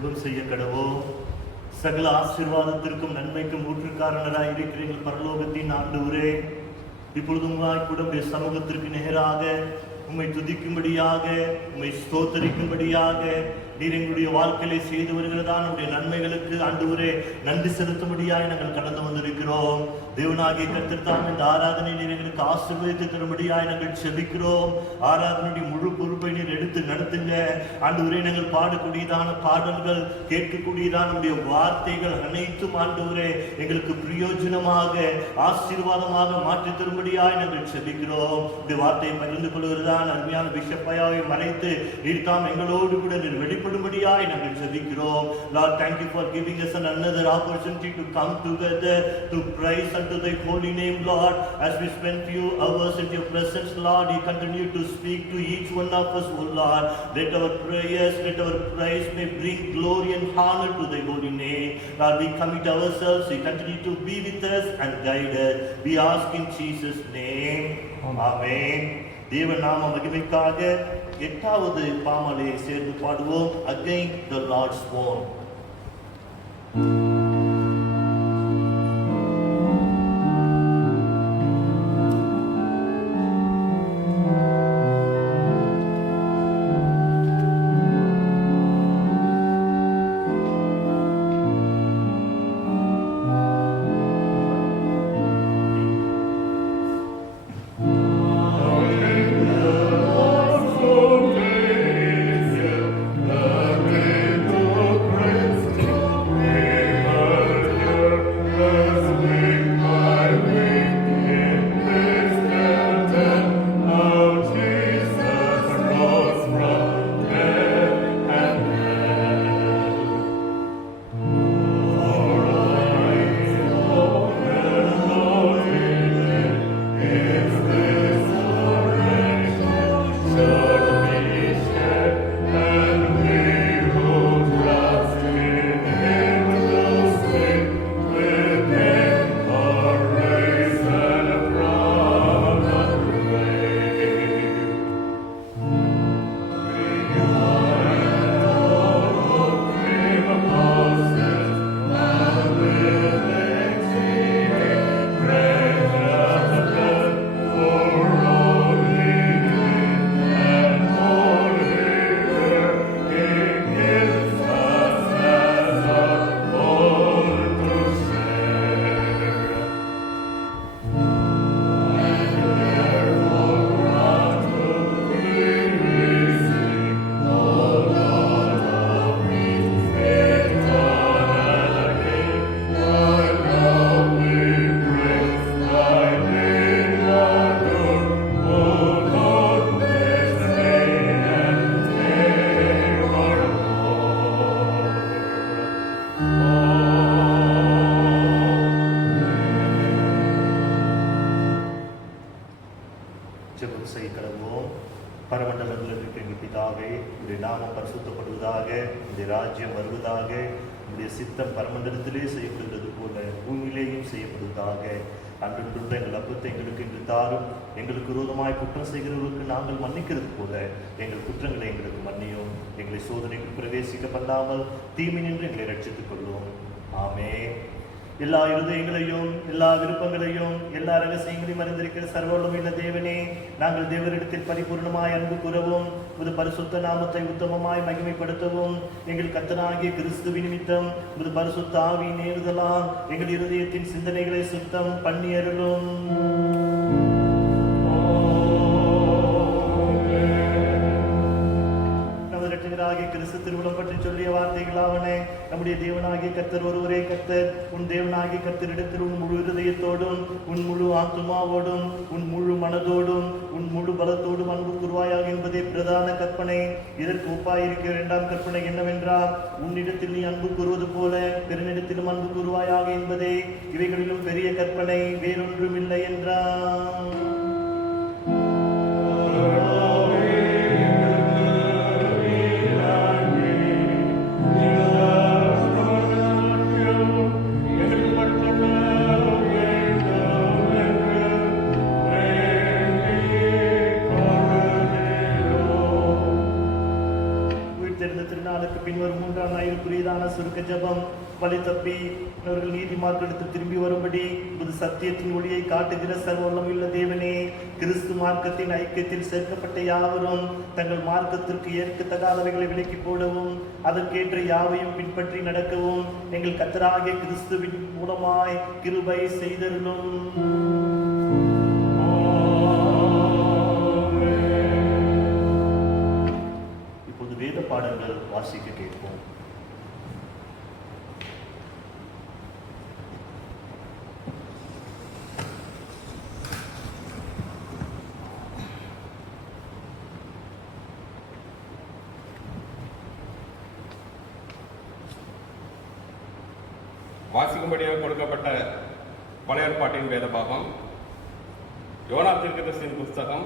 ஜெபம் செய்ய கடவோம். சகல ஆசீர்வாதத்திற்கும் நன்மைக்கும் ஊற்றுக்காரனராய் இருக்கிறீர்கள் பரலோகத்தின் ஆண்டவரே. இப்பொழுது உங்களுடைய சமூகத்திற்கு நேராக உம்மை துதிக்கும்படியாக, உம்மை ஸ்தோத்தரிக்கும்படியாக, நீர் எங்களுடைய வாழ்க்கையிலே செய்து வருகிறதான உடைய நன்மைகளுக்கு ஆண்டவரே நன்றி செலுத்தும்படியாக நாங்கள் கடந்து வந்திருக்கிறோம். தேவனாகிய கர்த்தர் தாம் இந்த ஆராதனை நீர் எங்களுக்கு ஆசீர்வதித்து தரும்படியாக நாங்கள் செபிக்கிறோம். ஆராதனையுடைய முழு பொறுப்பை நீர் எடுத்து நடத்துங்க ஆண்டவரே. நாங்கள் பாடக்கூடியதான பாடல்கள், கேட்கக்கூடியதான நம்முடைய வார்த்தைகள் அனைத்தும் ஆண்டவரே எங்களுக்கு பிரயோஜனமாக ஆசீர்வாதமாக மாற்றி தரும்படியாக நாங்கள் செபிக்கிறோம். இந்த வார்த்தையை பகிர்ந்து கொள்கிறதான அருமையான பிஷப்பையாவை மறைத்து நீர் தாம் எங்களோடு கூட நீர் வெளிப்படும்படியாக நாங்கள் செபிக்கிறோம். Lord, thank you for giving us another opportunity to come together to praise unto thy holy name, Lord. As we spend few hours in your presence, Lord, you continue to speak to each one of us, O Lord. Let our prayers, let our praise may bring glory and honor to thy holy name. Lord, we commit ourselves, you continue to be with us and guide us. We ask in Jesus' name. Amen. தேவ நாம மகிமைக்காக 8வது பாமலை சேர்ந்து பாடுவோம். Again the Lord's own. ராஜ்யம் வருவதாக, உடைய சித்தம் பரமண்டலத்திலே செய்யப்படுகிறது போல பூமியிலேயும் செய்யப்படுவதாக. அன்றுள்ள எங்கள் அப்பத்தை எங்களுக்கு இன்று தாரும். எங்களுக்கு விரோதமாய் குற்றம் செய்கிறவர்களுக்கு நாங்கள் மன்னிக்கிறது போல எங்கள் குற்றங்களை எங்களுக்கு மன்னியும். எங்களை சோதனைக்கு பிரவேசிக்க பண்ணாமல் தீமை நின்று எங்களை ரட்சித்துக் கொள்ளும். ஆமே. எல்லா இருதயங்களையும், எல்லா விருப்பங்களையும், எல்லா ரகசியங்களையும் அறிந்திருக்கிற சர்வவல்லமையுள்ள தேவனே, நாங்கள் தேவரிடத்தில் பரிபூர்ணமாய் அன்பு கூறவும், ஒரு பரிசுத்த நாமத்தை உத்தமமாய் மகிமைப்படுத்தவும், எங்கள் கர்த்தனாகிய கிறிஸ்துவின் நிமித்தம் ஒரு பரிசுத்த ஆவியின் நேருதலாம் எங்கள் இருதயத்தின் சிந்தனைகளை சுத்தம் பண்ணி அருளும். கிறிஸ்து திருவுளம் பற்றி சொல்லிய வார்த்தைகளாவனே, நம்முடைய தேவனாகிய கர்த்தர் ஒருவரே கர்த்தர். உன் தேவனாகிய கர்த்தரிடத்தில் உன் முழு இருதயத்தோடும், உன் முழு ஆத்துமாவோடும், உன் முழு மனதோடும், உன் முழு பலத்தோடும் அன்பு கூர்வாயாக என்பதே பிரதான கற்பனை. இதற்கு ஒப்பாயிருக்கிற 2ஆம் கற்பனை என்னவென்றால், உன்னிடத்தில் நீ அன்பு கூறுவது போல பெருநிடத்திலும் அன்பு கூர்வாயாக என்பதே. இவைகளிலும் பெரிய கற்பனை வேறொன்றும் இல்லை என்றான். பின்வரும் 3ஆம் ஞாயிறு செய்தான சுருக்க ஜபம். வழி தப்பி அவர்கள் நீதிமார்க்கெடுத்து திரும்பி வரும்படி புது சத்தியத்தின் ஒளியை காட்டுகிற சர்வவல்லமையுள்ள தேவனே, கிறிஸ்து மார்க்கத்தின் ஐக்கியத்தில் சேர்க்கப்பட்ட யாவரும் தங்கள் மார்க்கத்திற்கு ஏற்கத்தகாதவைகளை விலக்கி போடவும் அதற்கேற்ற யாவையும் பின்பற்றி நடக்கவும் எங்கள் கர்த்தராகிய கிறிஸ்துவின் மூலமாய் கிருபை செய்தருளும். இப்போது வேத பாடங்கள் வாசிக்க கேட்போம். வாசிக்கும்படியாக கொடுக்கப்பட்ட பழைய ஏற்பாட்டின் வேத பாகம் யோனா தீர்க்கதரிசியின் புஸ்தகம்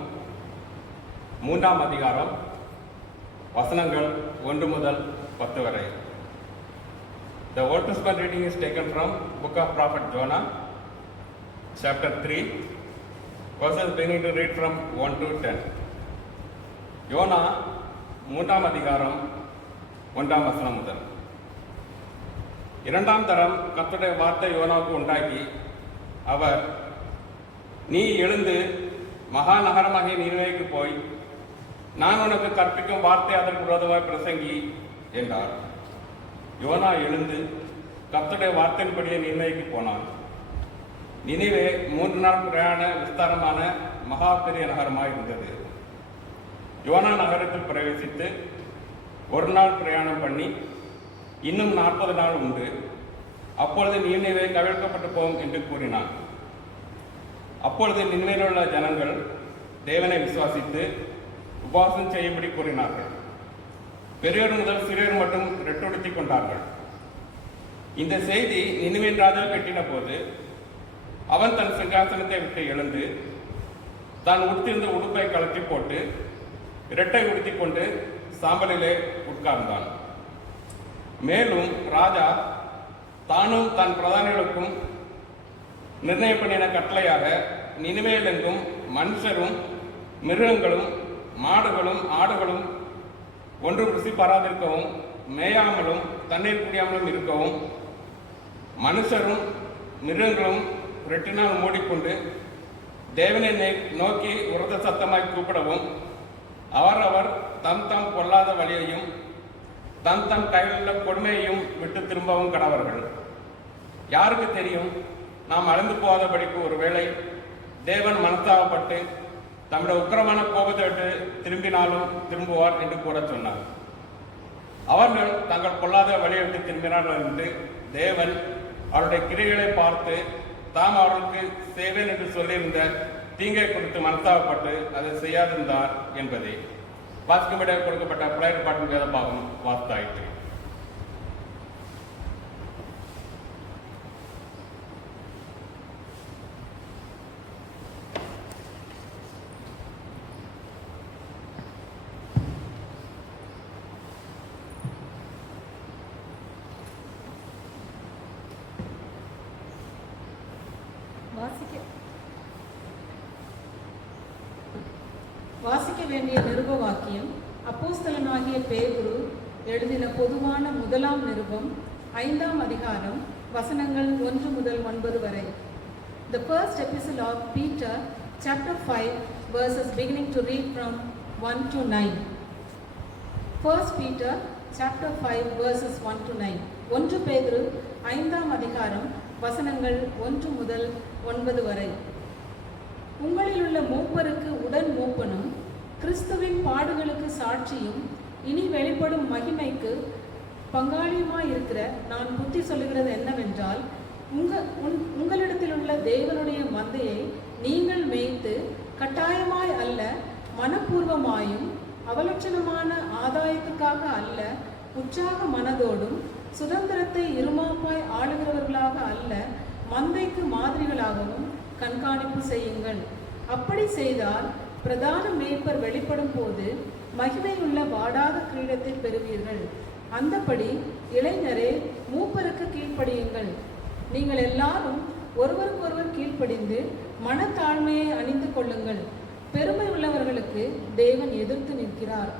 3ஆம் அதிகாரம் வசனங்கள் 1 முதல் 10 வரை. The Old Testament reading is taken from Book of Prophet Jonah, chapter 3, verses beginning to read from 1 to 10. YONO 3ஆம் அதிகாரம் 1ஆம் வசனம் முதல். 2ஆம் தரம் கர்த்தருடைய வார்த்தை யோனாவுக்கு உண்டாகி, அவர், நீ எழுந்து மகா நகரமாகிய நினிவேக்கு போய் நான் உனக்கு கற்பிக்கும் வார்த்தை அதற்கு விரோதமாய் பிரசங்கி என்றார். யோனா எழுந்து கர்த்தருடைய வார்த்தையின்படியே நினிவேக்கு போனான். நினிவே 3 நாள் பிரயாண விஸ்தாரமான மகா பெரிய நகரமாய் இருந்தது. யோனா நகரத்தில் பிரவேசித்து 1 நாள் பிரயாணம் பண்ணி இன்னும் 40 நாள் உண்டு, அப்பொழுது நினிவே கவிழ்க்கப்பட்டு போகும் என்று கூறினான். அப்பொழுது நினிவேயில் உள்ள ஜனங்கள் தேவனை விசுவாசித்து உபவாசம் செய்யும்படி கூறினார்கள். பெரியோர் முதல் சிறியோர் மட்டும் ரெட்டுடுத்திக் கொண்டார்கள். இந்த செய்தி நினிவேயின் ராஜா கட்டின போது அவன் தன் சிங்காசனத்தை விட்டு எழுந்து தான் உடுத்திருந்த உடுப்பை கழற்றி போட்டு இரட்டை உடுத்திக் கொண்டு சாம்பலிலே உட்கார்ந்தான். மேலும் ராஜா தானும் தன் பிரதானிகளுக்கும் நிர்ணயம் பண்ணின கட்டளையாக நினிவேலெங்கும் மனுஷரும் மிருகங்களும் மாடுகளும் ஆடுகளும் ஒன்றும் ருசி பாராதிருக்கவும் மேயாமலும் தண்ணீர் குடியாமலும் இருக்கவும் மனுஷரும் மிருகங்களும் ரெட்டினால் மூடிக்கொண்டு தேவனை நோக்கி உரத்த சத்தமாய் கூப்பிடவும் அவரவர் தம் தம் பொல்லாத வழியையும் தம் தம் கையிலுள்ள கொடுமையையும் விட்டு திரும்பவும் கடவர்கள். யாருக்கு தெரியும், நாம் அழிந்து போகாதபடிக்கு ஒருவேளை தேவன் மனஸ்தாபப்பட்டு தம்முடைய உக்கிரமான கோபத்தை விட்டு திரும்பினாலும் திரும்புவார் என்று கூட சொன்னார். அவர்கள் தங்கள் பொல்லாத வழியை விட்டு திரும்பினார்கள் என்று தேவன் அவருடைய கிரிகளை பார்த்து தாம் அவர்களுக்கு செய்வேன் என்று சொல்லியிருந்த தீங்கை குறித்து மனஸ்தாபப்பட்டு அதை செய்யாதிருந்தார் என்பதே. வாசிக்கும்படியாக கொடுக்கப்பட்ட பழைய ஏற்பாட்டின் வேத பாகம் வாசித்தாயிற்று. வாசிக்க வேண்டிய நிருப வாக்கியம் அப்போஸ்தலனாகிய பேதுரு எழுதின பொதுவான 1ஆம் நிருபம் 5ஆம் அதிகாரம் வசனங்கள் 1 முதல் 9 வரை. The first epistle of Peter, chapter 5, verses beginning to read from 1 to 9. First Peter, chapter 5, verses 1 to 9. 1 பேதுரு 5ஆம் அதிகாரம் வசனங்கள் 1 முதல் 9 வரை. உங்களிலுள்ள மூப்பருக்கு உடன் மூப்பனும் கிறிஸ்துவின் பாடுகளுக்கு சாட்சியும் இனி வெளிப்படும் மகிமைக்கு பங்காளியுமாயிருக்கிற நான் புத்தி சொல்லுகிறது என்னவென்றால், உங்களிடத்தில் உள்ள தேவனுடைய மந்தையை நீங்கள் மேய்த்து கட்டாயமாய் அல்ல, மனப்பூர்வமாயும் அவலட்சணமான ஆதாயத்துக்காக அல்ல, உற்சாக மனதோடும் சுதந்திரத்தை இருமாப்பாய் ஆளுகிறவர்களாக அல்ல, மந்தைக்கு மாதிரிகளாகவும் கண்காணிப்பு செய்யுங்கள். அப்படி செய்தால் பிரதான மேய்ப்பர் வெளிப்படும் போது மகிமையுள்ள வாடாத கிரீடத்தை பெறுவீர்கள். அந்தபடி இளைஞரே, மூப்பருக்கு கீழ்ப்படியுங்கள். நீங்கள் எல்லாரும் ஒருவருக்கொருவர் கீழ்ப்படிந்து மனத்தாழ்மையை அணிந்து கொள்ளுங்கள். பெருமை உள்ளவர்களுக்கு தேவன் எதிர்த்து நிற்கிறார்,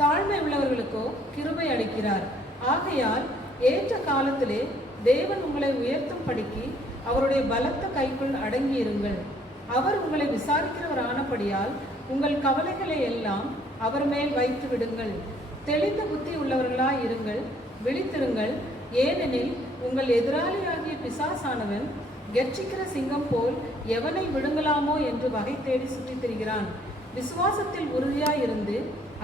தாழ்மை உள்ளவர்களுக்கோ கிருபை அளிக்கிறார். ஆகையால் ஏற்ற காலத்திலே தேவன் உங்களை உயர்த்தும் படிக்கு அவருடைய பலத்த கைக்குள் அடங்கியிருங்கள். அவர் உங்களை விசாரிக்கிறவரானபடியால் உங்கள் கவலைகளை எல்லாம் அவர் மேல் வைத்து விடுங்கள். தெளிந்த புத்தி உள்ளவர்களாய் இருங்கள், விழித்திருங்கள். ஏனெனில் உங்கள் எதிராளியாகிய பிசாசானவன் கெர்ச்சிக்கிற சிங்கம் போல் எவனை விழுங்கலாமோ என்று வகை தேடி சுற்றித் திரிகிறான். விசுவாசத்தில் உறுதியாயிருந்து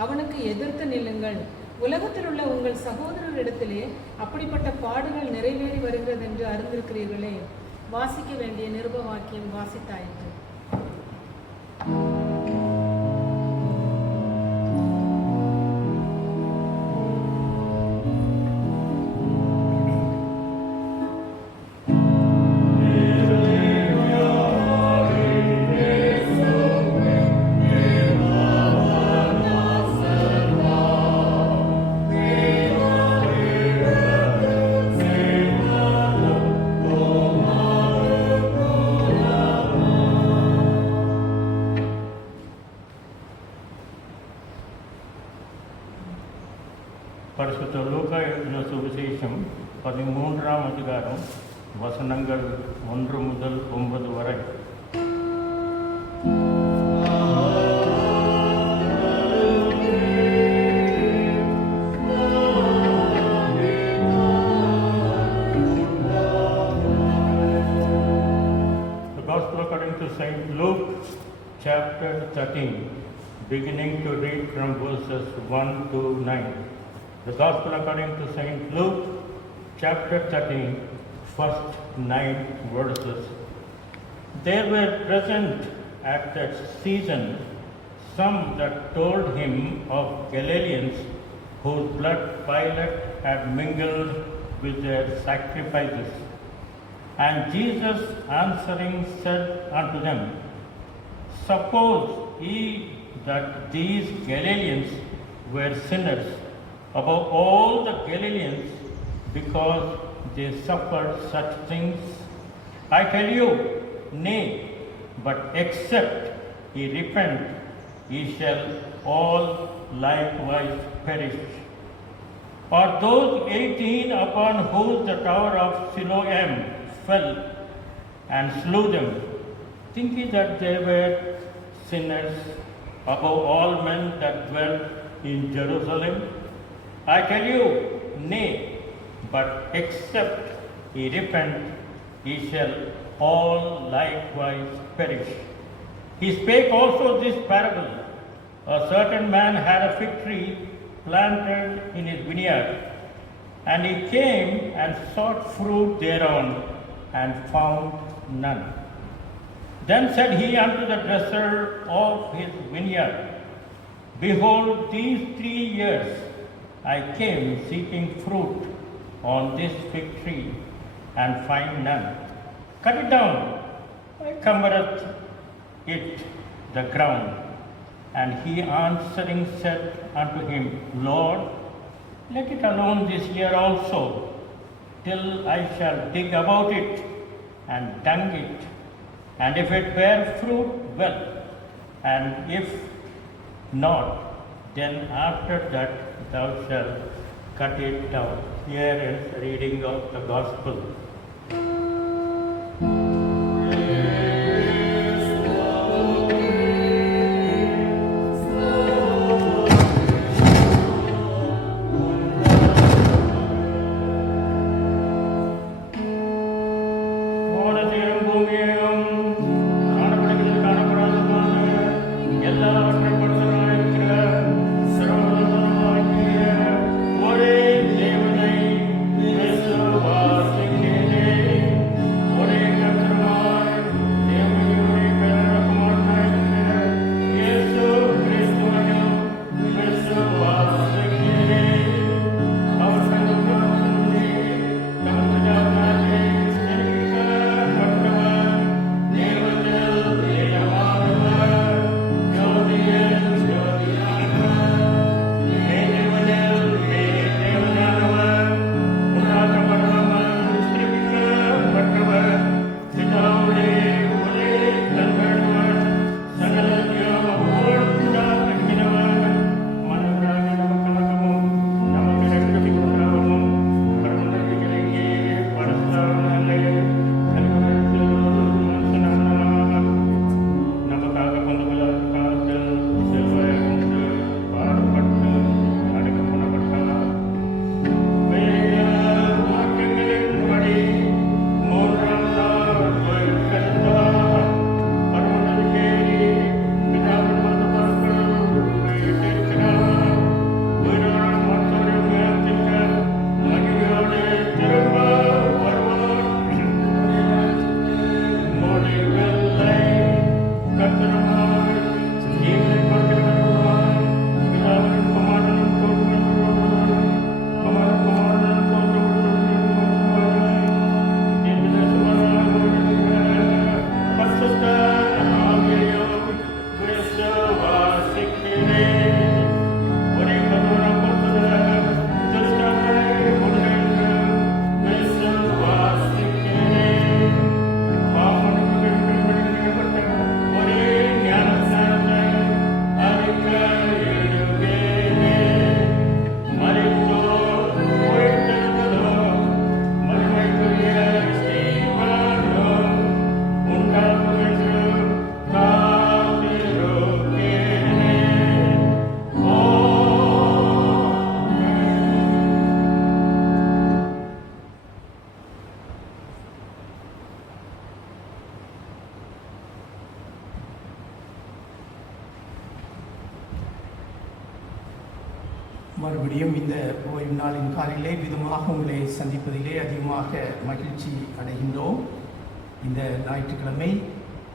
அவனுக்கு எதிர்த்து நில்லுங்கள். உலகத்தில் உள்ள உங்கள் சகோதரரிடத்திலே அப்படிப்பட்ட பாடுகள் நிறைவேறி வருகிறது என்று அறிந்திருக்கிறீர்களே. வாசிக்க வேண்டிய நிருப வாக்கியம் வாசித்தாயிற்று. பரிசுத்த லூக்கா எழுதின சுவிசேஷம் 13ஆம் அதிகாரம் வசனங்கள் 1 முதல் 9 வரை. The Gospel according to Saint Luke, chapter 13, beginning to read from verses 1 to 9. The Gospel according to Saint Luke, chapter 13, first 9 verses. There were present at that season some that told him of Galileans whose blood Pilate had mingled with their sacrifices. And Jesus answering said unto them, Suppose ye that these Galileans were sinners above all the Galileans, because they suffered such things? I tell you, nay, but except ye repent, ye shall all likewise perish. Or those 18 upon whose the tower of Siloam fell and slew them, think ye that they were sinners above all men that dwelt in Jerusalem? I tell you, nay, but except ye repent, ye shall all likewise perish. He spake also this parable. A certain man had a fig tree planted in his vineyard, and he came and sought fruit thereon, and found none. Then said he unto the dresser of his vineyard, Behold, these 3 years I came seeking fruit on this fig tree, and find none. Cut it down, I cumbereth it the ground. And he answering said unto him, Lord, let it alone this year also, till I shall dig about it and dung it, and if it bear fruit, well, and if not, then after that thou shalt cut it down. Here is the reading of the Gospel. ஒரே தேவனை விசுவாசிக்கிறேன். மறுபடியும் இந்த ஓய்வு நாளின் காலையிலே விதமாக உங்களை சந்திப்பதிலே அதிகமாக மகிழ்ச்சி அடைகின்றோம். இந்த ஞாயிற்றுக்கிழமை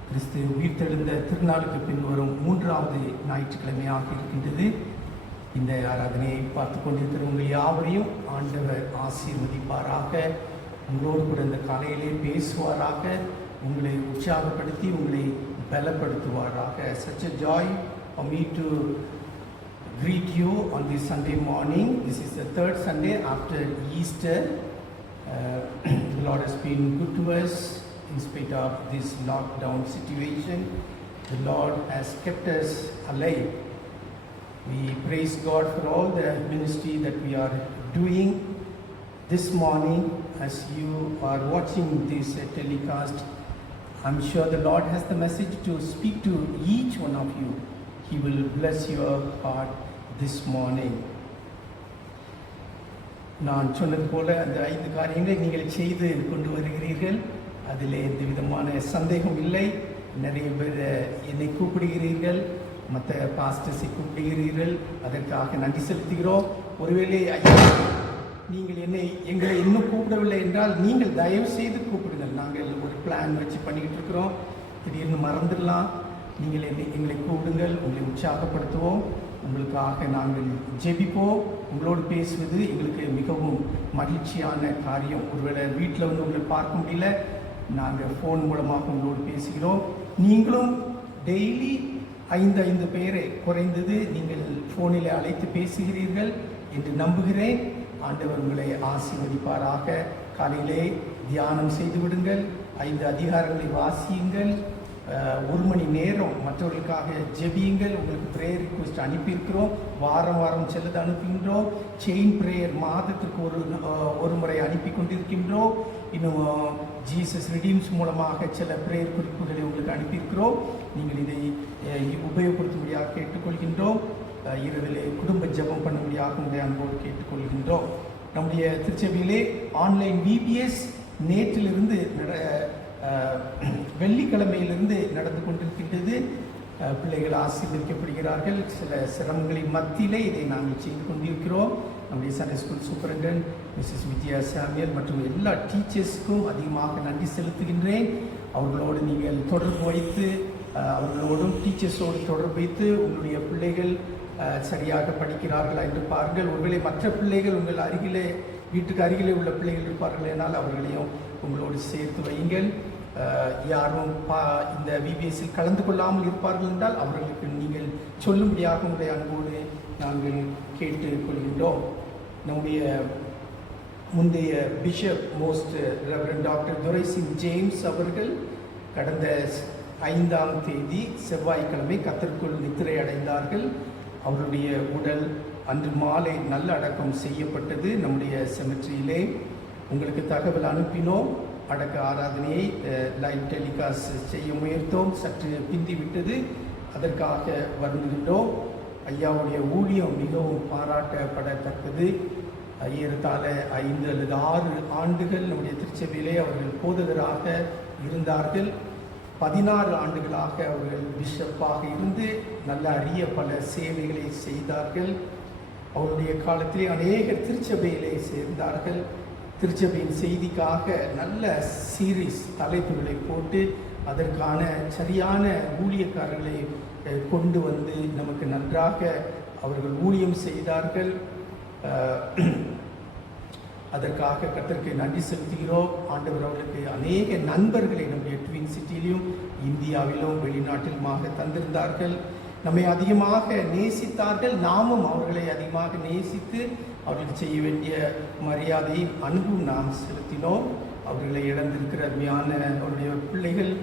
கிறிஸ்து உயிர்த்தெழுந்த திருநாளுக்கு பின் வரும் 3வது ஞாயிற்றுக்கிழமையாக இருக்கின்றது. இந்த ஆராதனையை பார்த்து கொண்டிருக்கிற உங்கள் யாவரையும் ஆண்டவர் ஆசீர்வதிப்பாராக. உங்களோடு கூட இந்த காலையிலே பேசுவாராக, உங்களை உற்சாகப்படுத்தி உங்களை பலப்படுத்துவாராக. Such a joy for me to greet you on this Sunday morning. This is the 3rd Sunday after Easter. The Lord has been good to us in spite of this lockdown situation. The Lord has kept us alive. We praise God for all the ministry that we are doing this morning. As you are watching this telecast, I'm sure the Lord has the message to speak to each one of you. He will bless your heart this morning. நான் சொன்னது போல அந்த 5 காரியங்களை நீங்கள் செய்து கொண்டு வருகிறீர்கள். அதில் எந்த விதமான சந்தேகம் இல்லை. நிறைய பேர் என்னை கூப்பிடுகிறீர்கள், மற்ற பாஸ்டர்ஸை கூப்பிடுகிறீர்கள். அதற்காக நன்றி செலுத்துகிறோம். ஒருவேளை ஐயா நீங்கள் எங்களை இன்னும் கூப்பிடவில்லை என்றால் நீங்கள் தயவு செய்து கூப்பிடுங்கள். நாங்கள் ஒரு பிளான் வச்சு பண்ணிக்கிட்டு இருக்கிறோம், திடீர்னு மறந்துடலாம். நீங்கள் எங்களை கூப்பிடுங்கள், உங்களை உற்சாகப்படுத்துவோம், உங்களுக்காக நாங்கள் ஜெபிப்போம். உங்களோடு பேசுவது எங்களுக்கு மிகவும் மகிழ்ச்சியான காரியம். ஒருவேளை வீட்டில் வந்து உங்களை பார்க்க முடியல, நாங்கள் ஃபோன் மூலமாக உங்களோடு பேசுகிறோம். நீங்களும் டெய்லி 5 பேரை குறைந்தது நீங்கள் ஃபோனில் அழைத்து பேசுகிறீர்கள் என்று நம்புகிறேன். ஆண்டவர் உங்களை ஆசீர்வதிப்பாராக. காலையிலே தியானம் செய்து விடுங்கள், 5 அதிகாரங்களை வாசியுங்கள், 1 மணி நேரம் மற்றவர்களுக்காக ஜெபியுங்கள். உங்களுக்கு ப்ரேயர் ரிக்வெஸ்ட் அனுப்பியிருக்கிறோம், வாரம் செல்லது அனுப்புகின்றோம். செயின் ப்ரேயர் மாதத்துக்கு ஒரு முறை அனுப்பி கொண்டிருக்கின்றோம். இன்னும் ஜீசஸ் ரிடீம்ஸ் மூலமாக சில ப்ரேயர் குறிப்புகளை உங்களுக்கு அனுப்பியிருக்கிறோம். நீங்கள் இதை உபயோகப்படுத்தும்படியாக கேட்டுக்கொள்கின்றோம். இரவிலே குடும்ப ஜெபம் பண்ணும்படியாக உங்களை அன்போடு கேட்டுக்கொள்கின்றோம். நம்முடைய திருச்சபையிலே ஆன்லைன் VBS நேற்றிலிருந்து வெள்ளிக்கிழமையிலிருந்து நடந்து கொண்டிருக்கின்றது. பிள்ளைகள் ஆசீர்வதிக்கப்படுகிறார்கள். சில சிரமங்களின் மத்தியிலே இதை நாங்கள் செய்து கொண்டிருக்கிறோம். நம்முடைய சண்டே ஸ்கூல் சூப்பரண்டன்ட் மிஸ்ஸஸ் வித்யா சாமியல் மற்றும் எல்லா டீச்சர்ஸுக்கும் அதிகமாக நன்றி செலுத்துகின்றேன். அவர்களோடு நீங்கள் தொடர்பு வைத்து, அவர்களோடும் டீச்சர்ஸோடு தொடர்பு வைத்து உங்களுடைய பிள்ளைகள் சரியாக படிக்கிறார்களா என்று பாருங்கள். ஒருவேளை மற்ற பிள்ளைகள் உங்கள் வீட்டுக்கு அருகிலே உள்ள பிள்ளைகள் இருப்பார்கள் என்றால் அவர்களையும் உங்களோடு சேர்த்து வையுங்கள். யாரும் இந்த VBSல் கலந்து கொள்ளாமல் இருப்பார்கள் என்றால் அவர்களுக்கு நீங்கள் சொல்லும்படியாக உங்களுடைய அன்போடு நாங்கள் கேட்டுக்கொள்கின்றோம். நம்முடைய முந்தைய bishop most reverend doctor Durai Singh James அவர்கள் கடந்த 5ஆம் தேதி செவ்வாய்க்கிழமை கர்த்தருக்குள் நித்திரை அடைந்தார்கள். அவருடைய உடல் அன்று மாலை நல்ல அடக்கம் செய்யப்பட்டது. நம்முடைய செமெட்ரியிலே உங்களுக்கு தகவல் அனுப்பினோம். அடக்க ஆராதனையை லைவ் டெலிகாஸ்ட் செய்ய முயற்சித்தோம், சற்று பிந்திவிட்டது. அதற்காக வருகின்றோம். ஐயாவுடைய ஊழியம் மிகவும் பாராட்டப்படத்தக்கது. ஏறத்தாழ 5 அல்லது 6 ஆண்டுகள் நம்முடைய திருச்சபையிலே அவர்கள் போதகராக இருந்தார்கள். 16 ஆண்டுகளாக அவர்கள் பிஷப்பாக இருந்து நல்ல அரிய பல சேவைகளை செய்தார்கள். அவருடைய காலத்திலே அநேகர் திருச்சபையிலே சேர்ந்தார்கள். திருச்சபையின் செய்திக்காக நல்ல சீரீஸ் தலைப்புகளை போட்டு அதற்கான சரியான ஊழியக்காரர்களை கொண்டு வந்து நமக்கு நன்றாக அவர்கள் ஊழியம் செய்தார்கள். அதற்காக கர்த்தருக்கு நன்றி செலுத்துகிறோம். ஆண்டவர் அவர்களுக்கு அநேக நண்பர்களை நம்முடைய ட்வின் சிட்டியிலும் இந்தியாவிலும் வெளிநாட்டிலுமாக தந்திருந்தார்கள். நம்மை அதிகமாக நேசித்தார்கள். நாமும் அவர்களை அதிகமாக நேசித்து அவர்களுக்கு செய்ய வேண்டிய மரியாதையும் அன்பும் நாம் செலுத்தினோம். அவர்களை இழந்திருக்கிற அருமையான அவருடைய பிள்ளைகள்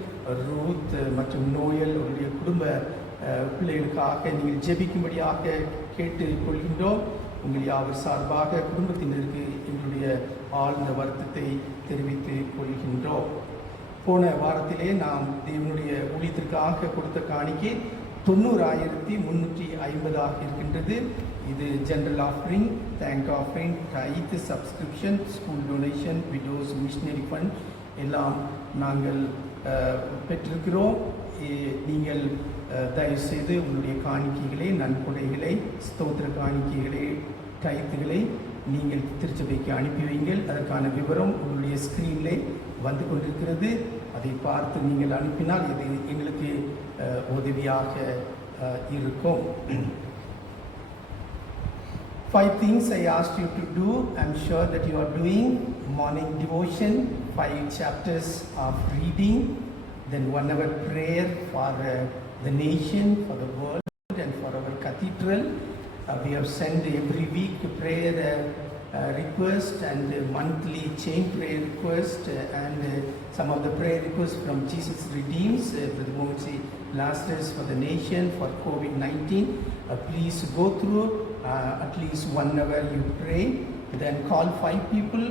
ரூத் மற்றும் நோயல் அவருடைய குடும்ப பிள்ளைகளுக்காக நீங்கள் ஜெபிக்கும்படியாக கேட்டுக்கொள்கின்றோம். உங்கள் யாவர் சார்பாக குடும்பத்தினருக்கு எங்களுடைய ஆழ்ந்த வருத்தத்தை தெரிவித்துக் கொள்கின்றோம். போன வாரத்திலே நாம் தேவனுடைய ஊழியத்திற்காக கொடுத்த காணிக்கை 90,350 இருக்கின்றது. இது general offering, thank offering, tithe, subscription, school donation, widows, missionary fund எல்லாம் நாங்கள் பெற்றிருக்கிறோம். நீங்கள் தயவுசெய்து உங்களுடைய காணிக்கைகளை, நன்கொடைகளை, ஸ்தோத்திர காணிக்கைகளை டைத்துகளை நீங்கள் திருச்சபைக்கு அனுப்பி வைங்கள். அதற்கான விவரம் உங்களுடைய ஸ்க்ரீனில் வந்து கொண்டிருக்கிறது. அதை பார்த்து நீங்கள் அனுப்பினால் இது எங்களுக்கு உதவியாக இருக்கும். 5 things I asked you to do. I'm sure that you are doing. Morning devotion, 5 chapters of reading, then 1 hour prayer for the nation, for the world, and for our cathedral. We have sent every week prayer request and monthly chain prayer request and some of the prayer requests from Jesus Redeems, for the Mochi Lazarus, for the nation, for COVID-19. Please go through at least 1 hour you pray, then call 5 people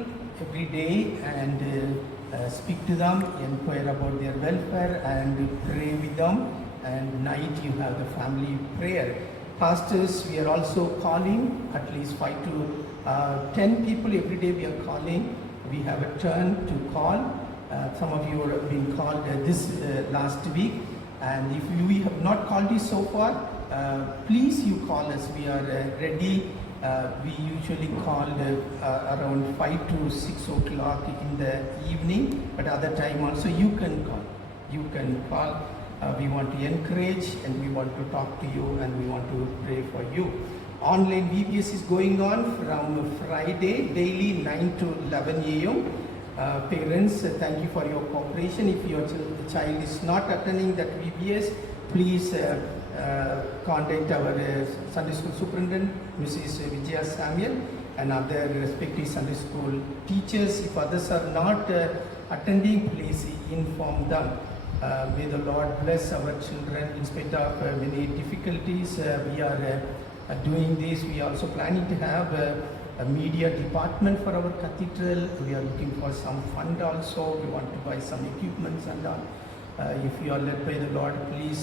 every day and speak to them, inquire about their welfare and pray with them, and night you have the family prayer. Pastors, we are also calling at least 5 to 10 people every day we are calling. We have a turn to call. Some of you have been called this last week, and if we have not called you so far, please you call us. We are ready. We usually call around 5 to 6 o'clock in the evening, but other time also you can call. You can call. We want to encourage and we want to talk to you and we want to pray for you. Online VBS is going on from Friday, daily 9 to 11 a.m. Parents, thank you for your cooperation. If your child is not attending that VBS, please contact our Sunday School Superintendent, Mrs. Vijaya Samuel, and other respective Sunday School teachers. If others are not attending, please inform them. May the Lord bless our children in spite of many difficulties. We are doing this. We are also planning to have a media department for our cathedral. We are looking for some fund also. We want to buy some equipments and all. If you are led by the Lord, please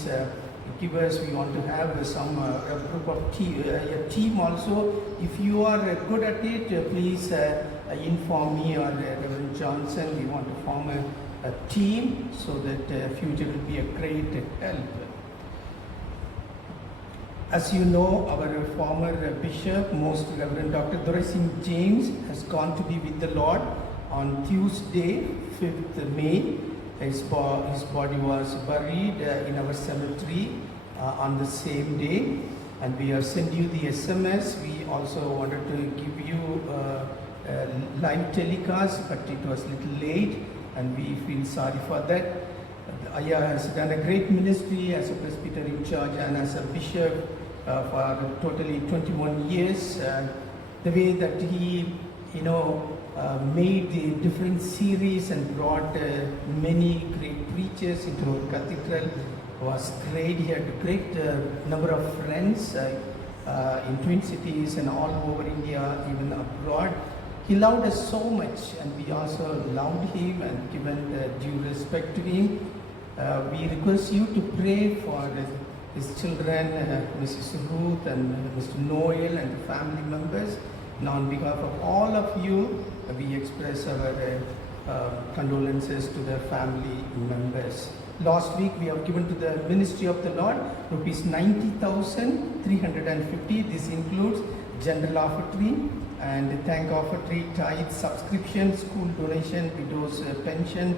give us. We want to have some a group of a team also. If you are good at it, please inform me or Reverend Johnson. We want to form a team so that future will be a great help. As you know, our former Bishop, Most Reverend Dr. Dorai Singh James, has gone to be with the Lord on Tuesday, 5th May. His body was buried in our cemetery on the same day, and we have sent you the SMS. We also wanted to give you live telecast, but it was a little late, and we feel sorry for that. Aya has done a great ministry as a presbyter in charge and as a bishop for totally 21 years. The way that he, made the different series and brought many great preachers into our cathedral was great. He had a great number of friends in Twin Cities and all over India, even abroad. He loved us so much, and we also loved him and given due respect to him. We request you to pray for his children, Mrs. Ruth and Mr. Noel and the family members. And on behalf of all of you, we express our condolences to the family members. Last week we have given to the ministry of the Lord rupees 90,350. This includes general offertory and thank offertory, tithe, subscription, school donation, widows pension,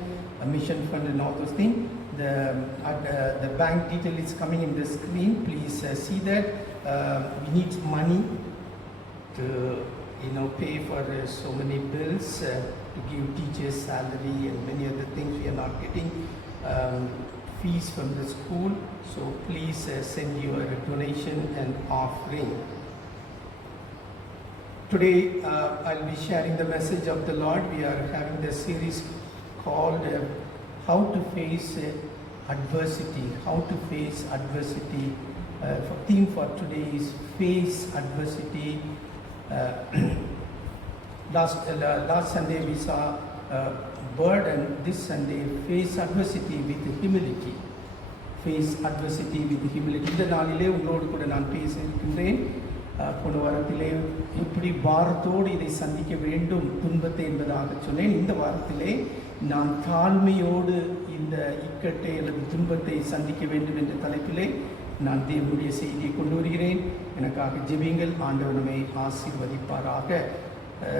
mission fund, and all those things. The bank detail is coming in the screen. Please see that. We need money to pay for so many bills, to give teachers salary and many other things. We are not getting fees from the school, so please send your donation and offering. Today I'll be sharing the message of the Lord. We are having the series called How to Face Adversity. How to face adversity. Theme for today is Face Adversity. Last Sunday we saw bird, and this Sunday face adversity with humility. Face adversity with humility. இந்த நாளிலே உங்களோடு கூட நான் பேச இருக்கின்றேன். போன வாரத்திலே இப்படி பாரத்தோடு இதை சந்திக்க வேண்டும் துன்பத்தை என்பதாக சொன்னேன். இந்த வாரத்திலே நான் தாழ்மையோடு இந்த இக்கட்டை அல்லது துன்பத்தை சந்திக்க வேண்டும் என்ற தலைப்பிலே நான் தேவனுடைய செய்தியை கொண்டு வருகிறேன். எனக்காக ஜெபியுங்கள். ஆண்டவர் நம்மை ஆசீர்வதிப்பாராக.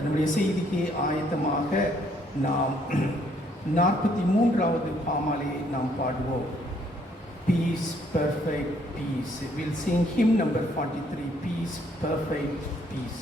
நம்முடைய செய்திக்கு ஆயத்தமாக நாம் 43வது பாமாலை நாம் பாடுவோம். Peace, perfect peace. We'll sing hymn number 43, Peace, perfect peace.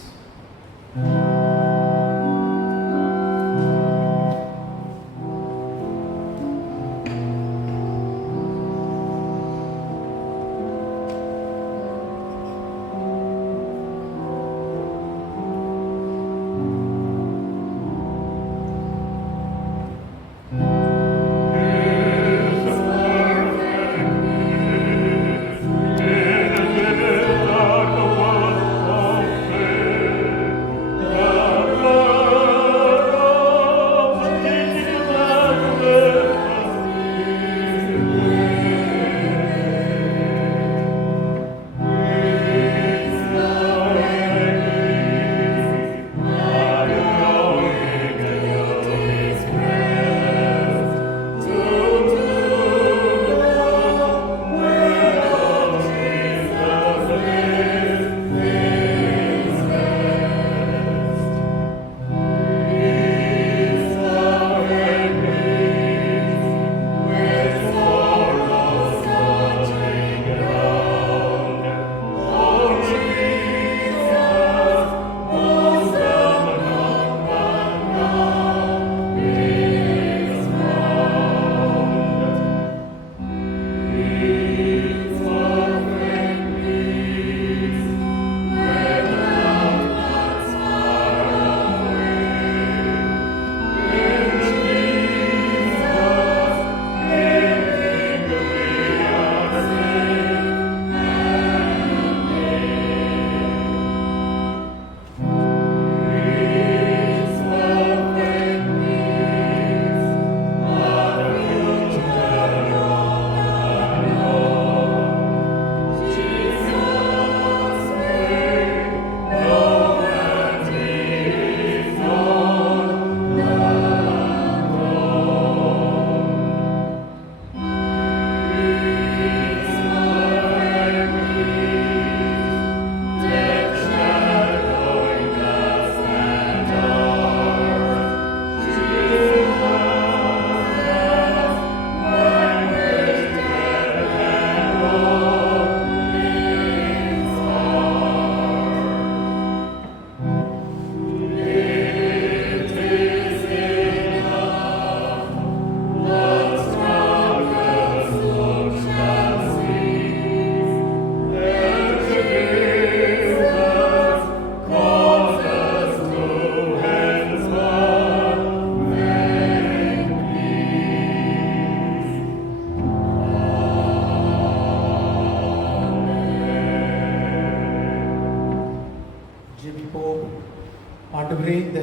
ஆண்டவரே, இந்த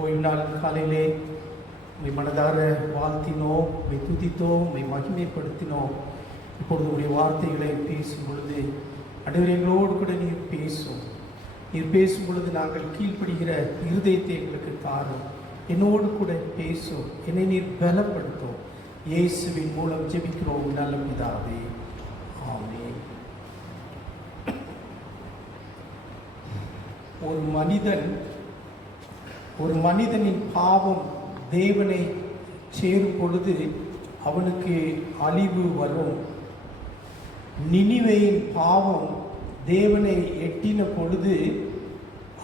ஓய்வு நாள் காலையிலே உம்மை மனதார வாழ்த்தினோம், உம்மை துதித்தோம், உம்மை மகிமைப்படுத்தினோம். இப்பொழுது உடைய வார்த்தைகளை பேசும் பொழுது ஆண்டவரே எங்களோடு கூட நீர் பேசும். நீர் பேசும் பொழுது நாங்கள் கீழ்ப்படுகிற இருதயத்தை எங்களுக்கு தாரும். என்னோடு கூட பேசும், என்னை நீர் பலப்படுத்தும். இயேசுவின் மூலம் ஜெபிக்கிறோம் நல்ல பிதாவே, ஆமென். ஒரு மனிதனின் பாவம் தேவனை சேரும் பொழுது அவனுக்கு அழிவு வரும். நினிவேயின் பாவம் தேவனை எட்டின பொழுது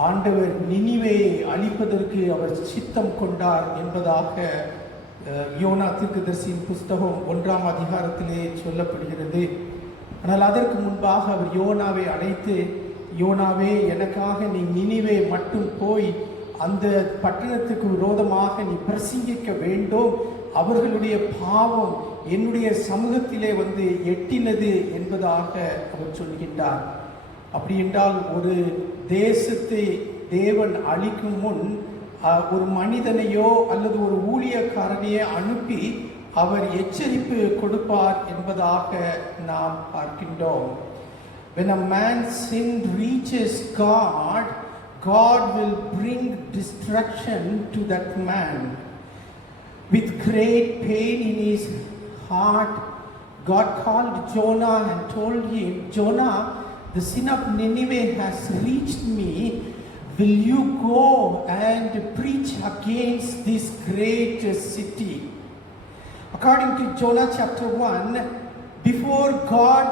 ஆண்டவர் நினிவேயை அழிப்பதற்கு அவர் சித்தம் கொண்டார் என்பதாக யோனா தீர்க்கதரிசியின் புஸ்தகம் 1ஆம் அதிகாரத்திலே சொல்லப்படுகிறது. ஆனால் அதற்கு முன்பாக அவர் யோனாவை அழைத்து, யோனாவே, எனக்காக நீ நினிவே மட்டும் போய் அந்த பட்டணத்துக்கு விரோதமாக நீ பிரசங்கிக்க வேண்டும். அவர்களுடைய பாவம் என்னுடைய சமூகத்திலே வந்து எட்டினது என்பதாக அவர் சொல்கின்றார். அப்படி என்றால் ஒரு தேசத்தை தேவன் அழிக்கும் முன் ஒரு மனிதனையோ அல்லது ஒரு ஊழியக்காரனையோ அனுப்பி அவர் எச்சரிப்பு கொடுப்பார் என்பதாக நாம் பார்க்கின்றோம். When a man's sin reaches God, God will bring destruction to that man. With great pain in his heart, God called Jonah and told him, Jonah, the sin of Nineveh has reached me. Will you go and preach against this great city? According to Jonah chapter 1, before God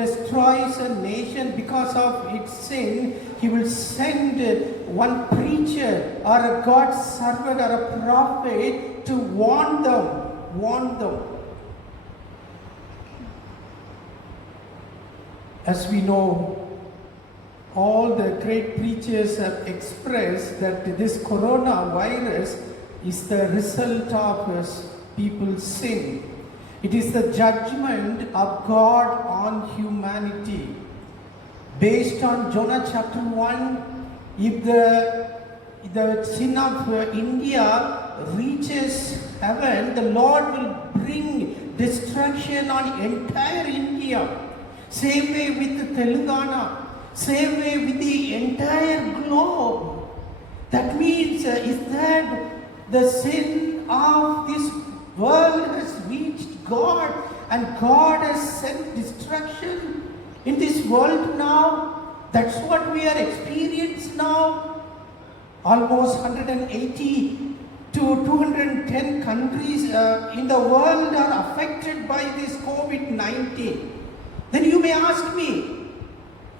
destroys a nation because of its sin, He will send one preacher or a God's servant or a prophet to warn them. As we know, all the great preachers have expressed that this coronavirus is the result of people's sin. It is the judgment of God on humanity. Based on Jonah chapter 1, if the sin of India reaches heaven, the Lord will bring destruction on entire India. Same way with Telangana. Same way with the entire globe. That means is that the sin of this world has reached God, and God has sent destruction in this world now. That's what we are experiencing now. Almost 180 to 210 countries in the world are affected by this COVID-19. Then you may ask me,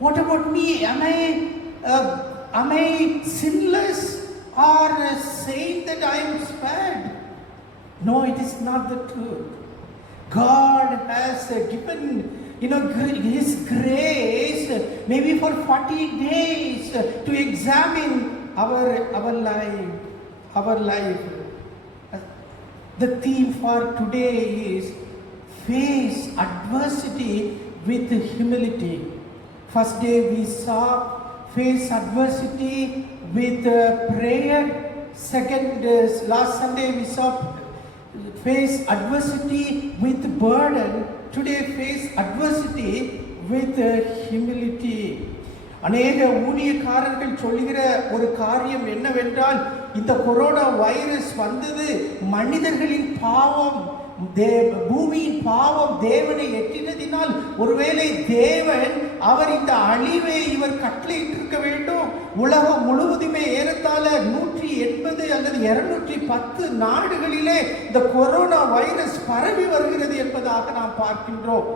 what about me? Am I sinless or saying that I am spared? No, it is not the truth. God has given His grace maybe for 40 days to examine our life. The theme for today is face adversity with humility. First day we saw face adversity with prayer. Last Sunday we saw face adversity with burden. Today face adversity with humility. அநேக ஊழியக்காரர்கள் சொல்லுகிற ஒரு காரியம் என்னவென்றால், இந்த corona virus வந்தது மனிதர்களின் பாவம், பூமியின் பாவம் தேவனை எட்டினதினால் ஒருவேளை தேவன் அவர் இந்த அழிவை இவர் கட்டளையிட்டிருக்க வேண்டும். உலகம் முழுவதுமே ஏறத்தாழ 180 அல்லது 210 நாடுகளிலே இந்த கொரோனா வைரஸ் பரவி வருகிறது என்பதாக நாம் பார்க்கின்றோம்.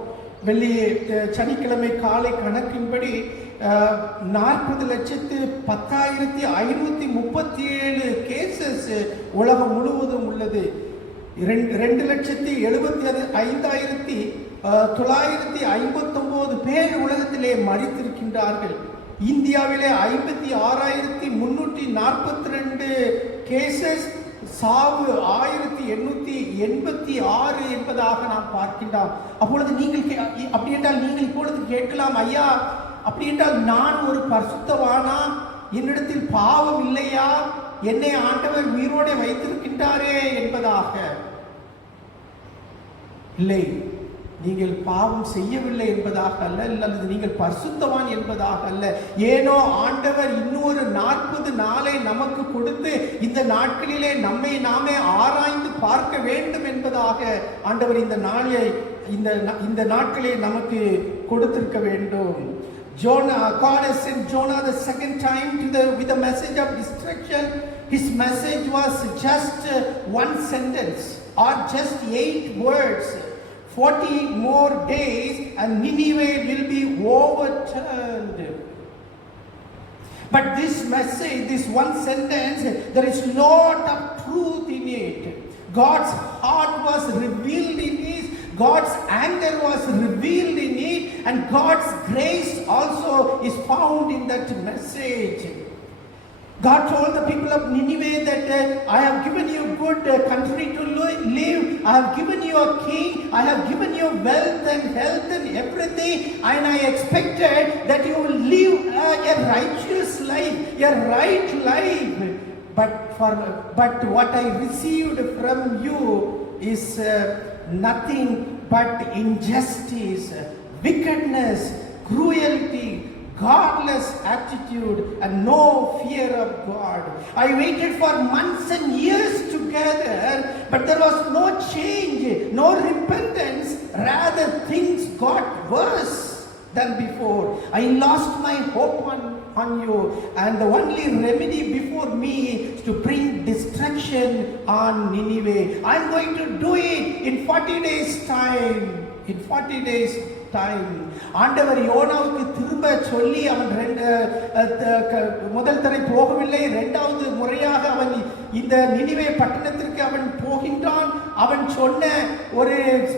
சனிக்கிழமை காலை கணக்கின்படி 40,10,537 கேசஸ் உலகம் முழுவதும் உள்ளது. 2,75,959 பேர் உலகத்திலே மரித்திருக்கின்றார்கள். இந்தியாவிலே 56,342 கேசஸ், சாவு 1886 என்பதாக நாம் பார்க்கின்றோம். அப்பொழுது நீங்கள் அப்படி என்றால் நீங்கள் இப்பொழுது கேட்கலாம், ஐயா அப்படி என்றால் நான் ஒரு பரிசுத்தவானா? என்னிடத்தில் பாவம் இல்லையா? என்னை ஆண்டவர் உயிரோடு வைத்திருக்கின்றாரே என்பதாக. இல்லை, நீங்கள் பாவம் செய்யவில்லை என்பதாக அல்ல, அல்லது நீங்கள் பரிசுத்தவான் என்பதாக அல்ல. ஏனோ ஆண்டவர் இன்னொரு 40 நாளை நமக்கு கொடுத்து இந்த நாட்களிலே நம்மை நாமே ஆராய்ந்து பார்க்க வேண்டும் என்பதாக ஆண்டவர் இந்த நாட்களை நமக்கு கொடுத்திருக்க வேண்டும். God has sent Jonah the second time with a message of destruction. His message was just one sentence or just 8 words. 40 more days and Nineveh will be overturned. But this message, this one sentence, there is a lot of truth in it. God's heart was revealed in it. God's anger was revealed in it, and God's grace also is found in that message. God told the people of Nineveh that I have given you good country to live. I have given you a king. I have given you wealth and health and everything. And I expected that you will live a righteous life, a right life. But what I received from you is nothing but injustice, wickedness, cruelty, godless attitude, and no fear of God. I waited for months and years together, but there was no change, no repentance, rather things got worse than before. I lost my hope on you, and the only remedy before me is to bring destruction on Nineveh. I'm going to do it in 40 days time. In 40 days time. ஆண்டவர் யோனாவுக்கு திரும்ப சொல்லி அவன் முதல் தடவை போகவில்லை, இரண்டாவது முறையாக அவன் இந்த நினிவே பட்டணத்திற்கு அவன் போகின்றான். அவன் சொன்ன ஒரு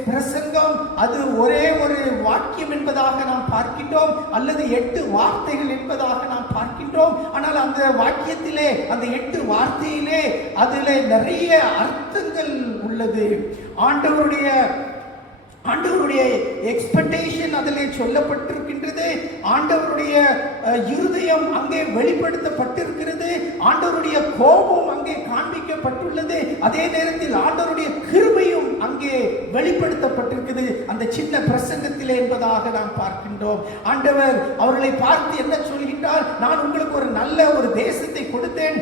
பிரசங்கம் அது ஒரே ஒரு வாக்கியம் என்பதாக நாம் பார்க்கின்றோம், அல்லது 8 வார்த்தைகள் என்பதாக நாம் பார்க்கின்றோம். ஆனால் அந்த வாக்கியத்திலே, அந்த 8 வார்த்தையிலே அதிலே நிறைய அர்த்தங்கள் உள்ளது. ஆண்டவருடைய எக்ஸ்பெக்டேஷன் அதிலே சொல்லப்பட்டிருக்கின்றது. ஆண்டவருடைய இருதயம் அங்கே வெளிப்படுத்தப்பட்டிருக்கிறது. ஆண்டவருடைய கோபம் அங்கே காண்பிக்கப்பட்டுள்ளது. அதே நேரத்தில் ஆண்டவருடைய கிருபையும் அங்கே வெளிப்படுத்தப்பட்டிருக்கிறது அந்த சின்ன பிரசங்கத்திலே என்பதாக நாம் பார்க்கின்றோம். ஆண்டவர் அவர்களை பார்த்து என்ன சொல்கின்றார்? நான் உங்களுக்கு ஒரு நல்ல ஒரு தேசத்தை கொடுத்தேன்,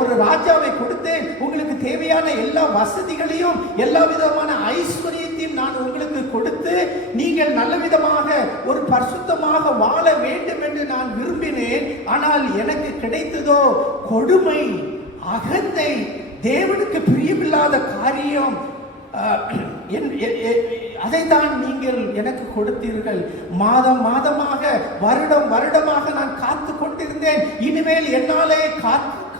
ஒரு ராஜாவை கொடுத்தேன், உங்களுக்கு தேவையான எல்லா வசதிகளையும் எல்லா விதமான ஐஸ்வர்யத்தையும் நான் உங்களுக்கு கொடுத்து நீங்கள் நல்ல விதமாக ஒரு பரிசுத்தமாக வாழ வேண்டும் என்று நான் விரும்பினேன். ஆனால் எனக்கு கிடைத்ததோ கொடுமை, அகந்தை, தேவனுக்கு பிரியமில்லாத காரியம். அதைத்தான் நீங்கள் எனக்கு கொடுத்தீர்கள். மாதம் மாதமாக, வருடம் வருடமாக நான் காத்து கொண்டிருந்தேன். இனிமேல் என்னாலே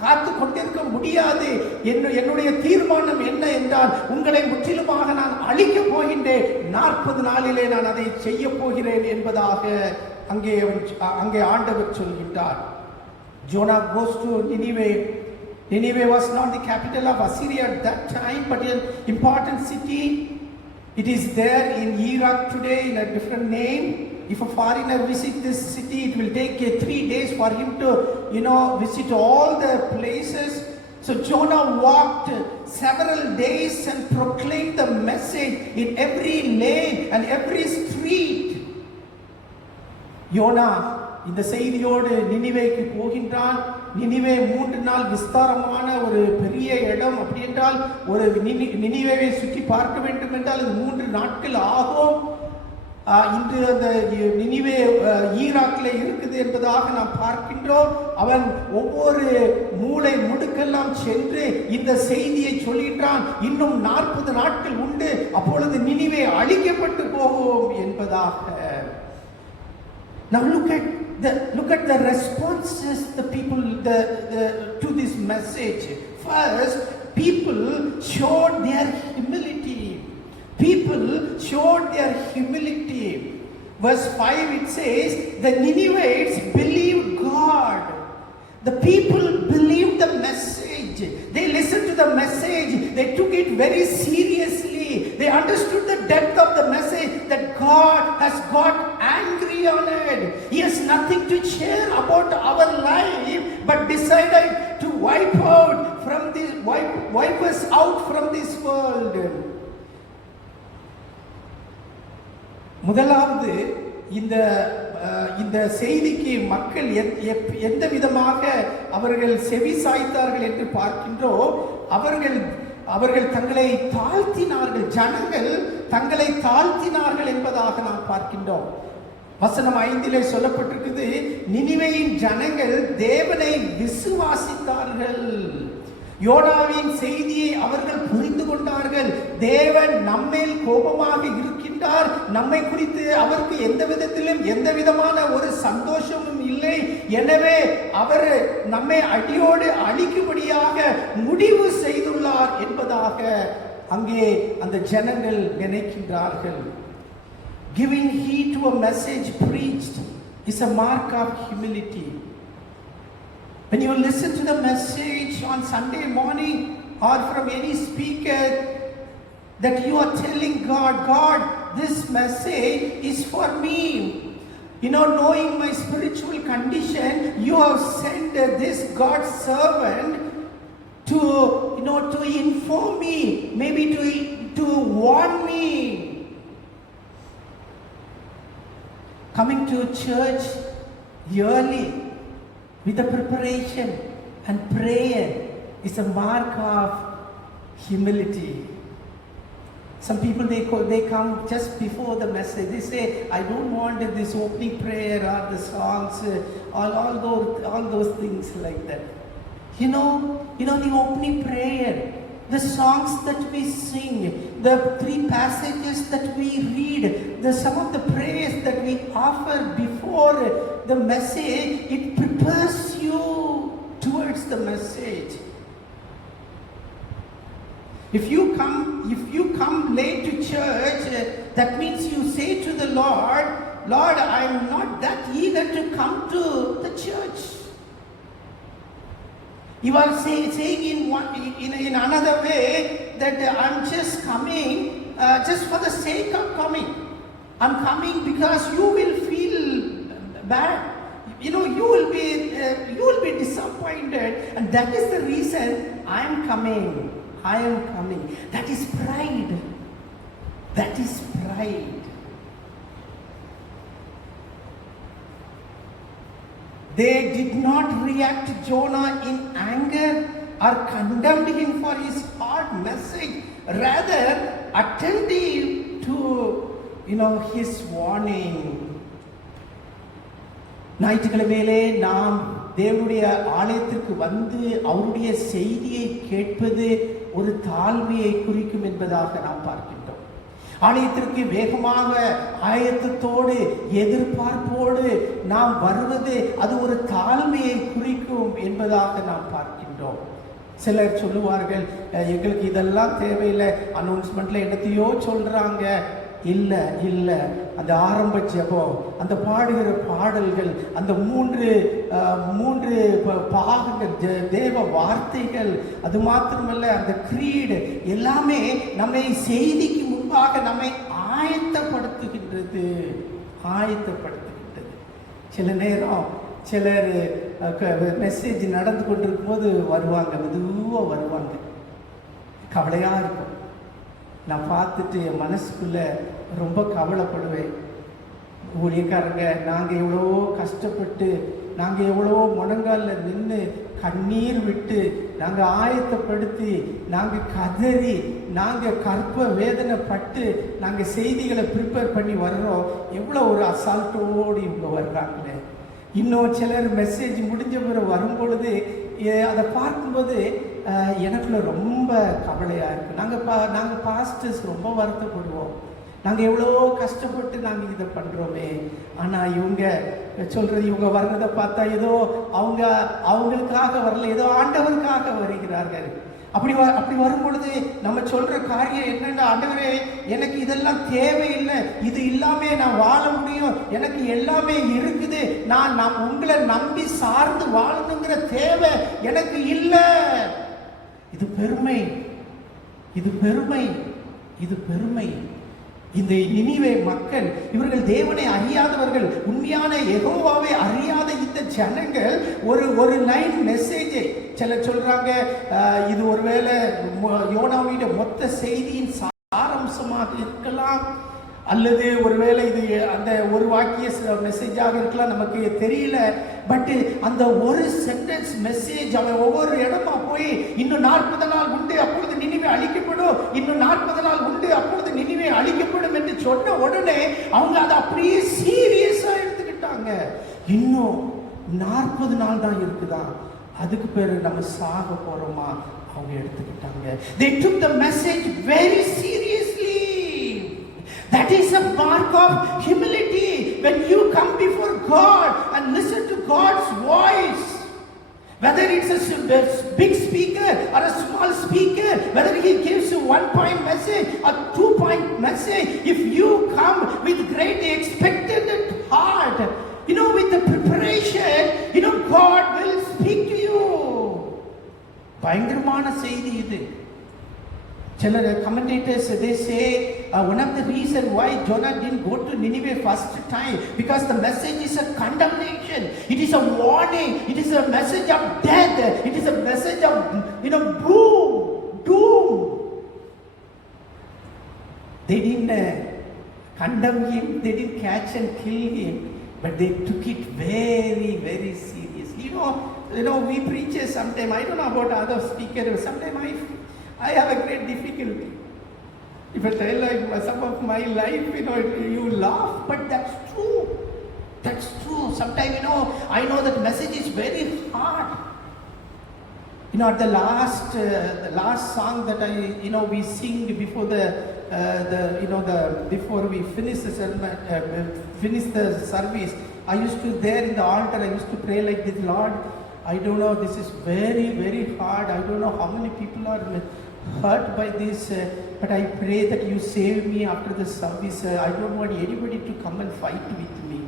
காத்து கொண்டிருக்க முடியாது. என்னுடைய தீர்மானம் என்ன என்றால், உங்களை முற்றிலுமாக நான் அழிக்கப் போகின்றேன். 40 நாளிலே நான் அதை செய்ய போகிறேன் என்பதாக அங்கே ஆண்டவர் சொல்கின்றார். Jonah goes to Nineveh. Nineveh was not the capital of Assyria at that time, but an important city. It is there in Iraq today in a different name. If a foreigner visits this city, it will take 3 days for him to, visit all the places. So Jonah walked several days and proclaimed the message in every lane and every street. யோனா இந்த செய்தியோடு நினிவேக்கு போகின்றான். நினிவே 3 நாள் விஸ்தாரமான ஒரு பெரிய இடம். அப்படி என்றால் ஒரு நினிவேவை சுற்றி பார்க்க வேண்டும் என்றால் அது 3 நாட்கள் ஆகும். இன்று அந்த நினிவே ஈராக்கில் இருக்குது என்பதாக நாம் பார்க்கின்றோம். அவன் ஒவ்வொரு மூளை முடுக்கெல்லாம் சென்று இந்த செய்தியை சொல்கின்றான். இன்னும் 40 நாட்கள் உண்டு, அப்பொழுது நினிவே அழிக்கப்பட்டு போகும் என்பதாக. Now look at the responses the people to this message. First, people showed their humility. Verse 5 it says, the Ninevites believed God. The people believed the message. They listened to the message. They took it very seriously. They understood the depth of the message, that God has got angry on it. He has nothing to share about our life, but decided to wipe us out from this world. முதலாவது இந்த செய்திக்கு மக்கள் எந்த விதமாக அவர்கள் செவி சாய்த்தார்கள் என்று பார்க்கின்றோம். அவர்கள் தங்களை தாழ்த்தினார்கள். ஜனங்கள் தங்களை தாழ்த்தினார்கள் என்பதாக நாம் பார்க்கின்றோம். வசனம் 5 சொல்லப்பட்டிருக்குது, நினிவேயின் ஜனங்கள் தேவனை விசுவாசித்தார்கள். யோனாவின் செய்தியை அவர்கள் புரிந்து கொண்டார்கள். தேவன் நம்மேல் கோபமாக இருக்கின்றார். நம்மை குறித்து அவருக்கு எந்த விதத்திலும் எந்த விதமான ஒரு சந்தோஷமும் இல்லை. எனவே அவர் நம்மை அடியோடு அழிக்கும்படியாக முடிவு செய்துள்ளார் என்பதாக அங்கே அந்த ஜனங்கள் நினைக்கின்றார்கள். Giving heed to a message preached is a mark of humility. When you listen to the message on Sunday morning or from any speaker, that you are telling God, this message is for me. Knowing my spiritual condition, you have sent this God's servant to inform me, maybe to warn me. Coming to church yearly with a preparation and prayer is a mark of humility. Some people they come just before the message. They say, I don't want this opening prayer or the songs, all those things like that. You know the opening prayer, the songs that we sing, the 3 passages that we read, some of the prayers that we offer before the message, it prepares you towards the message. If you come late to church, that means you say to the Lord, Lord, I'm not that eager to come to the church. You are saying in another way that I'm just coming just for the sake of coming. I'm coming because you will feel bad. You will be disappointed, and that is the reason I am coming. That is pride. They did not react to Jonah in anger or condemned him for his hard message, rather attentive to his warning. ஞாயிற்றுக்கிழமையிலே நாம் தேவனுடைய ஆலயத்திற்கு வந்து அவருடைய செய்தியை கேட்பது ஒரு தாழ்மையை குறிக்கும் என்பதாக நாம் பார்க்கின்றோம். ஆலயத்திற்கு வேகமாக ஆயத்தத்தோடு எதிர்பார்ப்போடு நாம் வருவது அது ஒரு தாழ்மையை குறிக்கும் என்பதாக நாம் பார்க்கின்றோம். சிலர் சொல்லுவார்கள், எங்களுக்கு இதெல்லாம் தேவையில்லை, அனௌன்ஸ்மெண்ட்ல என்னத்தையோ சொல்றாங்க. இல்லை, அந்த ஆரம்ப ஜெபம், அந்த பாடுகிற பாடல்கள், அந்த மூன்று பாகங்கள், தேவ வார்த்தைகள், அது மாத்திரமல்ல அந்த கிரீடு எல்லாமே நம்மை செய்திக்கு முன்பாக நம்மை ஆயத்தப்படுத்துகின்றது. சில நேரம் சிலர் மெசேஜ் நடந்து கொண்டிருக்கும் போது வருவாங்க, மெதுவாக வருவாங்க, கவலையா இருக்கும். நான் பார்த்துட்டு என் மனசுக்குள்ள ரொம்ப கவலைப்படுவேன். ஊழியக்காரங்க நாங்கள் எவ்வளோ கஷ்டப்பட்டு, நாங்கள் எவ்வளோ முழங்காலில் நின்று கண்ணீர் விட்டு, நாங்கள் ஆயத்தப்படுத்தி, நாங்கள் கதறி, நாங்கள் கற்ப வேதனைப்பட்டு, நாங்கள் செய்திகளை ப்ரிப்பேர் பண்ணி வர்றோம். எவ்வளோ ஒரு அசால்ட்டோடு இவங்க வர்றாங்களே. இன்னும் சிலர் மெசேஜ் முடிஞ்ச பிறகு வரும்பொழுது அதை பார்க்கும்போது எனக்குள்ள ரொம்ப கவலையாக இருக்குது. நாங்கள் பாஸ்டர்ஸ் ரொம்ப வருத்தப்படுவோம். நாங்கள் எவ்வளோ கஷ்டப்பட்டு நாங்கள் இதை பண்ணுறோமே, ஆனால் இவங்க சொல்கிறது, இவங்க வர்றதை பார்த்தா ஏதோ அவங்களுக்காக வரல, ஏதோ ஆண்டவருக்காக வருகிறார்கள். அப்படி வரும் பொழுது நம்ம சொல்ற காரியம் என்னன்னா, ஆண்டவரே எனக்கு இதெல்லாம் தேவையில்லை, இது இல்லாம நான் வாழ முடியும், எனக்கு எல்லாமே இருக்குது, நான் உங்களை நம்பி சார்ந்து வாழணுங்கிற தேவை எனக்கு இல்லை. இது பெருமை. இந்த நினிவே மக்கள், இவர்கள் தேவனை அறியாதவர்கள், உண்மையான யெகோவாவை அறியாத இந்த ஜனங்கள் ஒரு லைன் மெசேஜை, சிலர் சொல்றாங்க இது ஒருவேளை யோனாவுடைய மொத்த செய்தியின் சாராம்சமாக இருக்கலாம், அல்லது ஒருவேளை இது அந்த ஒரு வாக்கிய மெசேஜாக இருக்கலாம், நமக்கு தெரியல. பட் அந்த ஒரு சென்டென்ஸ் மெசேஜ், அவன் ஒவ்வொரு இடமா போய் இன்னும் 40 நாள் உண்டு அப்பொழுது நினிவே அழிக்கப்படும், இன்னும் 40 நாள் உண்டு அப்பொழுது நினிவே அழிக்கப்படும் என்று சொன்ன உடனே அவங்க அதை அப்படியே சீரியஸா எடுத்துக்கிட்டாங்க. இன்னும் 40 நாள் தான் இருக்குதான், அதுக்கு பேரு நம்ம சாக போறோமா, அவங்க எடுத்துக்கிட்டாங்க. They took the message very seriously. That is a mark of humility. When you come before God and listen to God's voice, whether it's a big speaker or a small speaker, whether he gives you 1-point message or 2-point message, if you come with great expectant heart, with the preparation, God will speak to you. பயங்கரமான செய்தி இது. சிலர் commentators they say one of the reason why Jonah didn't go to Nineveh first time, because the message is a condemnation, it is a warning, it is a message of death, it is a message of doom. They didn't condemn him, they didn't catch and kill him, but they took it very, very seriously. We preachers sometimes, I don't know about other speakers, sometimes I have a great difficulty. If I tell like some of my life, you laugh, but that's true. That's true. Sometimes, I know that message is very hard. At the last song that we sing before before we finish the sermon, finish the service, I used to there in the altar, I used to pray like this, Lord, I don't know, this is very, very hard. I don't know how many people are hurt by this, but I pray that you save me after the service. I don't want anybody to come and fight with me.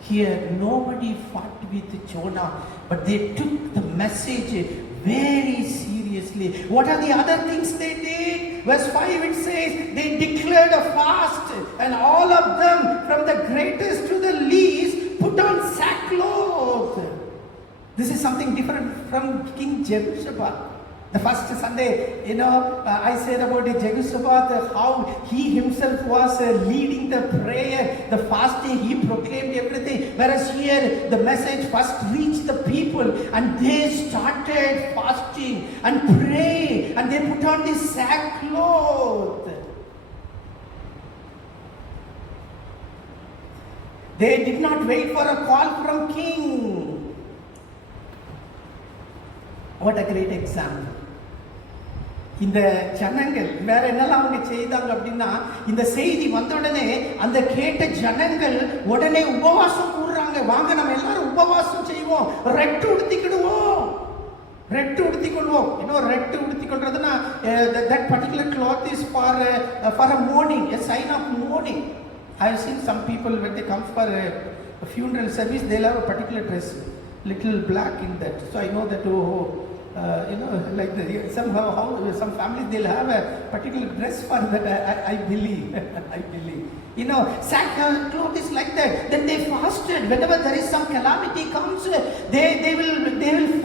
Here, nobody fought with Jonah, but they took the message very seriously. What are the other things they did? Verse 5 it says, they declared a fast, and all of them, from the greatest to the least, put on sackcloth. This is something different from King Jehoshaphat. The first Sunday, I said about Jehoshaphat, how he himself was leading the prayer, the fasting, he proclaimed everything. Whereas here, the message first reached the people, and they started fasting and pray, and they put on this sackcloth. They did not wait for a call from king. What a great example. இந்த ஜனங்கள் வேற என்னெல்லாம் அவங்க செய்தாங்க அப்படின்னா, இந்த செய்தி வந்த உடனே அந்த கேட்ட ஜனங்கள் உடனே உபவாசம் கூடுறாங்க. வாங்க நம்ம எல்லாரும் உபவாசம் செய்வோம், ரெட்டு உடுத்திக்கிடுவோம். ரெட்டு உடுத்திக்கொள்வோம். ரெட்டு உடுத்திக்கொள்றதுன்னா that particular cloth is for a mourning, a sign of mourning. I have seen some people when they come for a funeral service, they'll have a particular dress, little black in that. So I know that like somehow some families they'll have a particular dress for that. I believe. I believe. Sackcloth is like that. Then they fasted. Whenever there is some calamity comes, they will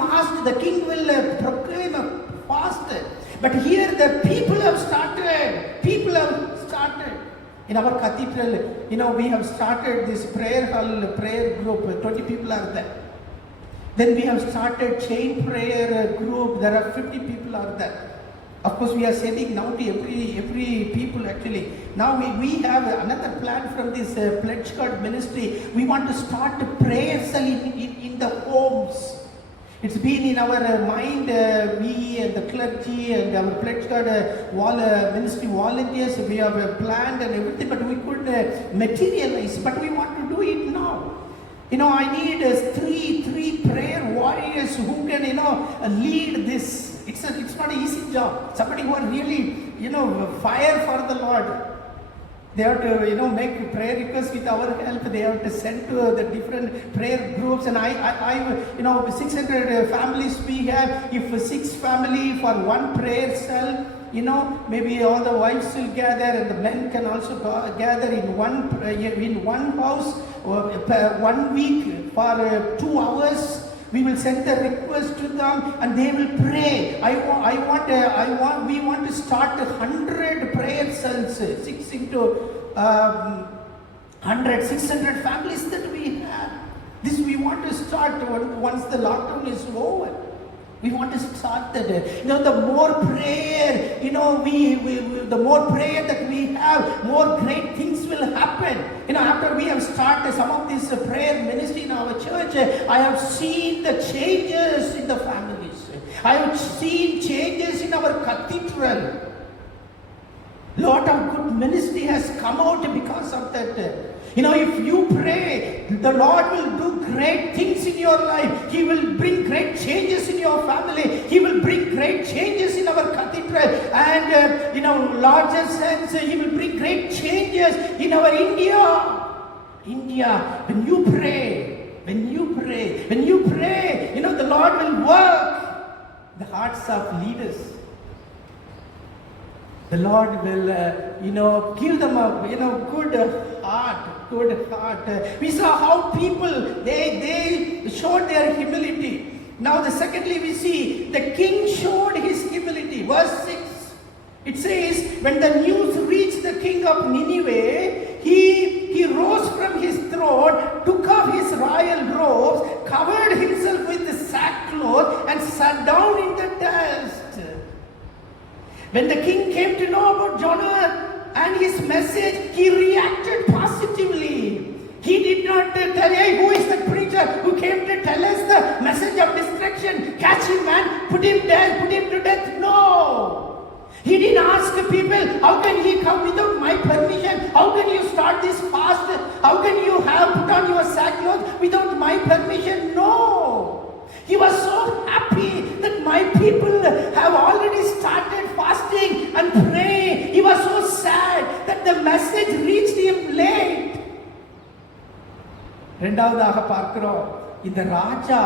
fast. The king will proclaim a fast. But here the people have started. People have started. In our cathedral, we have started this prayer hall, prayer group. 20 people are there. Then we have started chain prayer group. There are 50 people are there. Of course, we are sending now to every people actually. Now we have another plan from this Pledge Card ministry. We want to start a prayer cell in the homes. It's been in our mind, we and the clergy and our Pledge Card ministry volunteers, we have planned and everything, but we couldn't materialize. But we want to do it now. I need three prayer warriors who can, lead this. It's not an easy job. Somebody who are really, fire for the Lord. They have to, make prayer requests with our help. They have to send to the different prayer groups. And I 600 families we have. If 6 family for one prayer cell, maybe all the wives will gather and the men can also gather in one house 1 week for 2 hours. We will send the request to them and they will pray. We want to start 100 prayer cells, 6 into 100, 600 families that we have. This we want to start once the lockdown is over. We want to start that. The more prayer, the more prayer that we have, more great things will happen. After we have started some of this prayer ministry in our church, I have seen the changes in the families. I have seen changes in our cathedral. Lot of good ministry has come out because of that. If you pray, the Lord will do great things in your life. He will bring great changes in your family. He will bring great changes in our cathedral. And, larger sense, He will bring great changes in our India. India, when you pray, the Lord will work the hearts of leaders. The Lord will, give them a good heart. We saw how people, they showed their humility. Now secondly we see, the king showed his humility. Verse 6, it says, when the news reached the king of Nineveh, he rose from his throne, took off his royal robes, covered himself with the sackcloth and sat down in the dust. When the king came to know about Jonah and his message, he reacted positively. He did not tell, hey, who is the preacher who came to tell us the message of destruction? Catch him and put him dead, put him to death. No. He didn't ask the people, how can he come without my permission? How can you start this fast? How can you have put on your sackcloth without my permission? No. He was so happy that my people have already started fasting and praying. He was so sad that the message reached him late. இரண்டாவதாக பார்க்கிறோம், இந்த ராஜா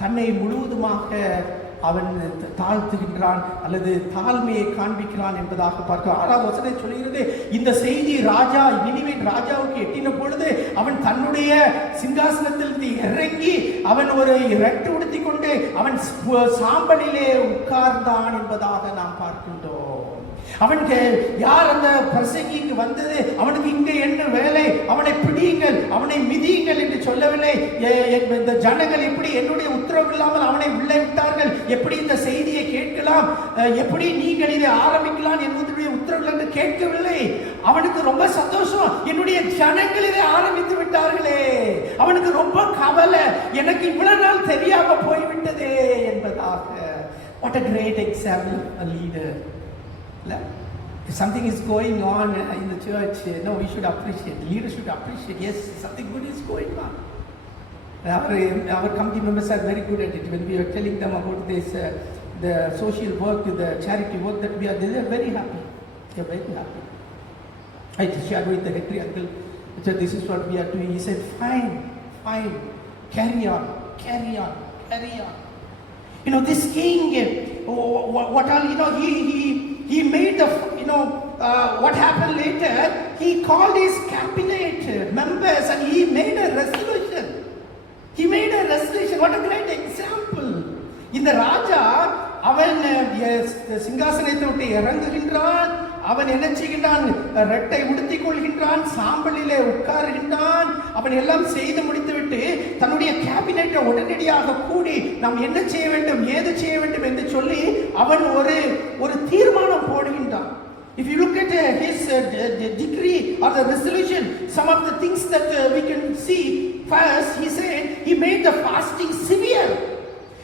தன்னை முழுவதுமாக அவன் தாழ்த்துகின்றான் அல்லது தாழ்மையை காண்பிக்கிறான் என்பதாக பார்க்கிறோம். 6வது வசனம் சொல்கிறது, இந்த செய்தி ராஜா நினிவேன் ராஜாவுக்கு எட்டின பொழுது அவன் தன்னுடைய சிங்காசனத்தில் இறங்கி அவன் ஒரு ரெட்டு உடுத்தி கொண்டு அவன் சாம்பலிலே உட்கார்ந்தான் என்பதாக நாம் பார்க்கின்றோம். அவனுக்கு யார் அந்த பிரசங்கிக்கு வந்தது, அவனுக்கு இங்க என்ன வேலை, அவனை பிடியுங்கள், அவனை மிதியுங்கள் என்று சொல்லவில்லை. இந்த ஜனங்கள் எப்படி என்னுடைய உத்தரவு இல்லாமல் அவனை உள்ளே விட்டார்கள், எப்படி இந்த செய்தியை கேட்கலாம், எப்படி நீங்கள் இதை ஆரம்பிக்கலாம் என்பதுடைய உத்தரவு என்று கேட்கவில்லை. அவனுக்கு ரொம்ப சந்தோஷம், என்னுடைய ஜனங்கள் இதை ஆரம்பித்து விட்டார்களே. அவனுக்கு ரொம்ப கவலை, எனக்கு இவ்வளவு நாள் தெரியாம போய்விட்டதே என்பதாக. What a great example, a leader. If something is going on in the church, no, we should appreciate. Leaders should appreciate. Yes, something good is going on. Our committee members are very good at it. When we are telling them about this, the social work, the charity work that we are, they are very happy. They are very happy. I shared with the rectory uncle, so this is what we are doing. He said, fine, carry on. You know, this king, what all, you know, he made the, you know, what happened later, he called his cabinet members and he made a resolution. What a great example. இந்த ராஜா அவன் சிங்காசனத்தை விட்டு இறங்குகின்றான், அவன் என்ன செய்கின்றான், ரெட்டை உடுத்திக் கொள்கின்றான், சாம்பலிலே உட்காருகின்றான். அவன் எல்லாம் செய்து முடித்துவிட்டு தன்னுடைய கேபினெட்டை உடனடியாக கூடி நாம் என்ன செய்ய வேண்டும், ஏது செய்ய வேண்டும் என்று சொல்லி அவன் ஒரு தீர்மானம் போடுகின்றான். If you look at his decree or the resolution, some of the things that we can see, first he said he made the fasting severe.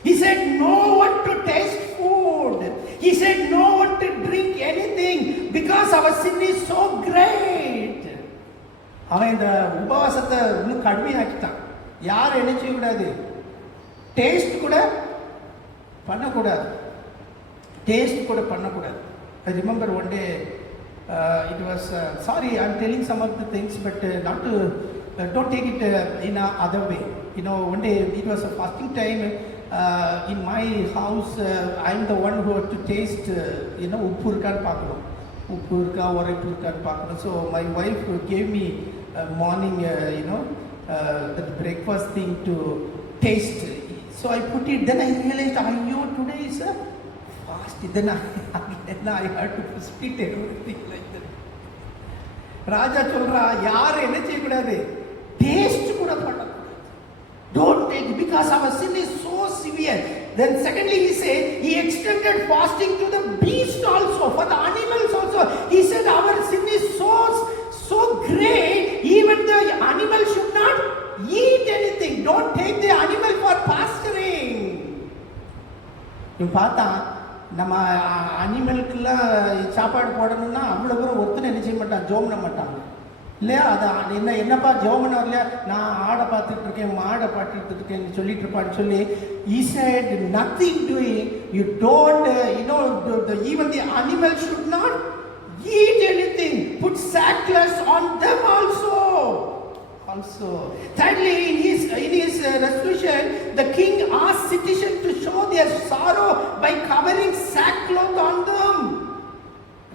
He said no one to taste food. He said no one to drink anything because our sin is so great. அவன் இந்த உபவாசத்தை இன்னும் கடுமையாக்கிட்டான். யாரும் என்ன செய்யக்கூடாது, taste கூட பண்ணக்கூடாது. I remember one day, it was, sorry, I'm telling some of the things, but not to, don't take it in a other way. You know, one day it was a fasting time. In my house, I'm the one who had to taste, you know, uppu irukanu paakrom. Uppu irukka, oraippu irukanu paakrom. So my wife gave me morning, you know, that breakfast thing to taste. So I put it, then I realized, today is a fast. Then I had to split everything like that. ராஜா சொல்றா, யாரும் என்ன செய்யக்கூடாது, taste கூட பண்ணக்கூடாது. Don't take it because our sin is so severe. Then secondly he said, he extended fasting to the beast also, for the animals also. He said our sin is so great, even the animal should not eat anything. Don't take the animal for pasturing. You பார்த்தா நம்ம அனிமலுக்கெல்லாம் சாப்பாடு போடணும்னா அவ்வளோ தூரம் ஒருத்தனை என்ன செய்ய மாட்டான், ஜோம் பண்ண மாட்டாங்க இல்லையா? அது என்னப்பா ஜோம் பண்ண இல்லையா, நான் ஆடை பார்த்துட்டு இருக்கேன், மாடை பார்த்துட்டு இருக்கேன்னு சொல்லிட்டு இருப்பான்னு சொல்லி, he said nothing doing, you don't, you know, even the animals should not eat anything, put sackcloth on them also. Thirdly, in his resolution, the king asked citizens to show their sorrow by covering sackcloth on them.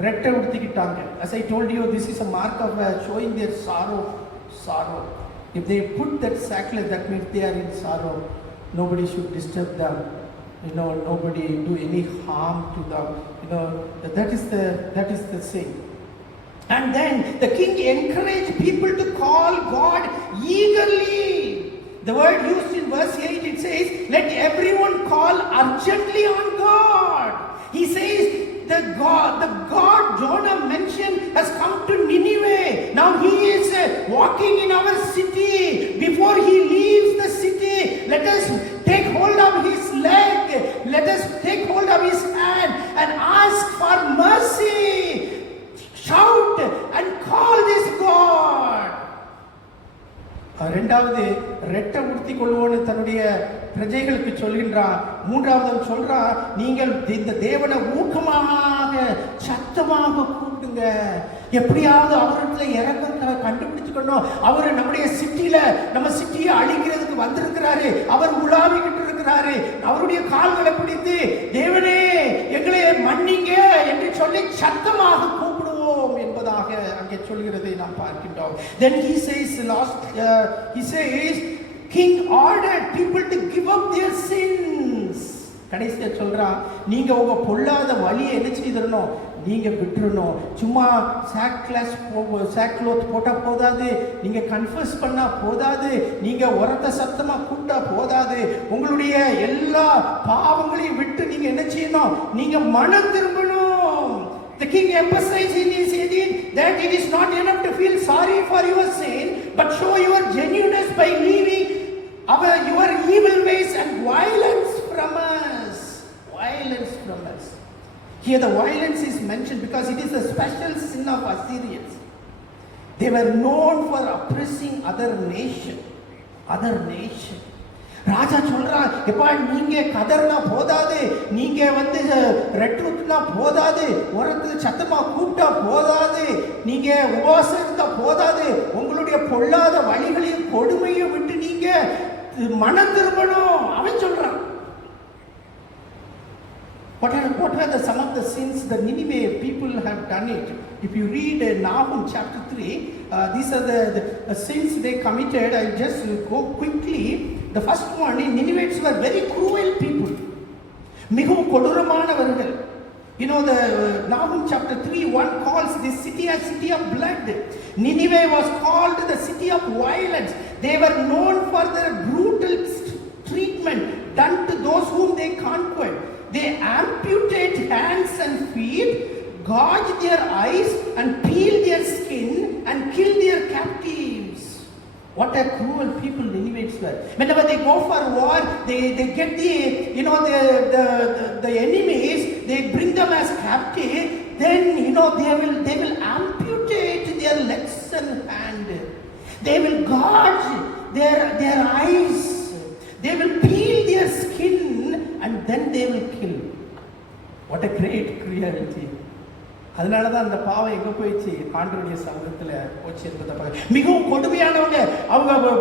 ரெட்டை உடுத்திக்கிட்டாங்க. As I told you, this is a mark of showing their sorrow. If they put that sackcloth, that means they are in sorrow. Nobody should disturb them. You know, nobody do any harm to them. You know, that is the thing. And then the king encouraged people to call God eagerly. The word used in verse 8, it says, let everyone call urgently on God. He says, the the God Jonah mentioned has come to Nineveh. Now he is walking in our city. Before he leaves the city, let us take hold of his leg, let us take hold of his hand and ask for mercy. Shout and call this God. இரண்டாவது ரெட்டை உடுத்தி கொள்வோன்னு தன்னுடைய பிரஜைகளுக்கு சொல்கின்றார். மூன்றாவது சொல்றார், நீங்கள் இந்த தேவனை ஊக்கமாக சத்தமாக கூப்பிடுங்க. எப்படியாவது அவர்கிட்ட இறக்க கண்டுபிடிச்சுக்கணும். அவர் நம்முடைய சிட்டியில நம்ம சிட்டியை அழிக்கிறதுக்கு வந்திருக்கிறாரு. அவர் உலாவிக்கிட்டு இருக்கிறாரு. அவருடைய கால்களை பிடித்து தேவனே எங்களை மன்னிங்க என்று சொல்லி சத்தமாக கூப்பிடுவோம் என்பதாக அங்கே சொல்கிறதை நாம் பார்க்கின்றோம். Then he says king ordered people to give up their sins. கடைசியா சொல்றா, நீங்க உங்க பொல்லாத வழியை என்ன செய்திரணும், நீங்க விட்டுறணும். சும்மா சாக்லோத் போட்டா போதாது, நீங்க கன்ஃபஸ் பண்ணா போதாது, நீங்க உரத்த சத்தமா கூட்டா போதாது. உங்களுடைய எல்லா பாவங்களையும் விட்டு நீங்க என்ன செய்யணும், நீங்க மனம் திரும்பணும். The king emphasized in his edict that it is not enough to feel sorry for your sin, but show your genuineness by leaving your evil ways and violence from us. Violence from us. Here the violence is mentioned because it is a special sin of Assyrians. They were known for oppressing other nation. ராஜா சொல்றான், எப்பா நீங்க கதர்னா போதாது, நீங்க ரெட்ரூட்னா போதாது, உரத்துல சத்தமா கூப்பிட்டா போதாது, நீங்க உபவாசம் இருந்தா போதாது, உங்களுடைய பொல்லாத வழிகளையும் கொடுமையும் விட்டு நீங்க மனம் திரும்பணும் அவன் சொல்றான். What are some of the sins the Nineveh people have done it? If you read Nahum chapter 3, these are the sins they committed. I'll just go quickly. The first one, Ninevites were very cruel people. மிகவும் கொடூரமானவர்கள். You know, the Nahum chapter 3:1 calls this city a city of blood. Nineveh was called the city of violence. They were known for their brutal treatment done to those whom they conquered. They amputate hands and feet, gouge their eyes and peel their skin and kill their captives. What a cruel people the Ninevites were. Whenever they go for war, they get the enemies, they bring them as captive. Then they will amputate their legs and hand. They will gouge their eyes. They will peel their skin and then they will kill. What a great cruelty. அதனாலதான் அந்த பாவம் எங்க போயிடுச்சு, ஆண்டவருடைய சமூகத்துல போச்சு என்பதை மிகவும் கொடுமையானவங்க. அவங்க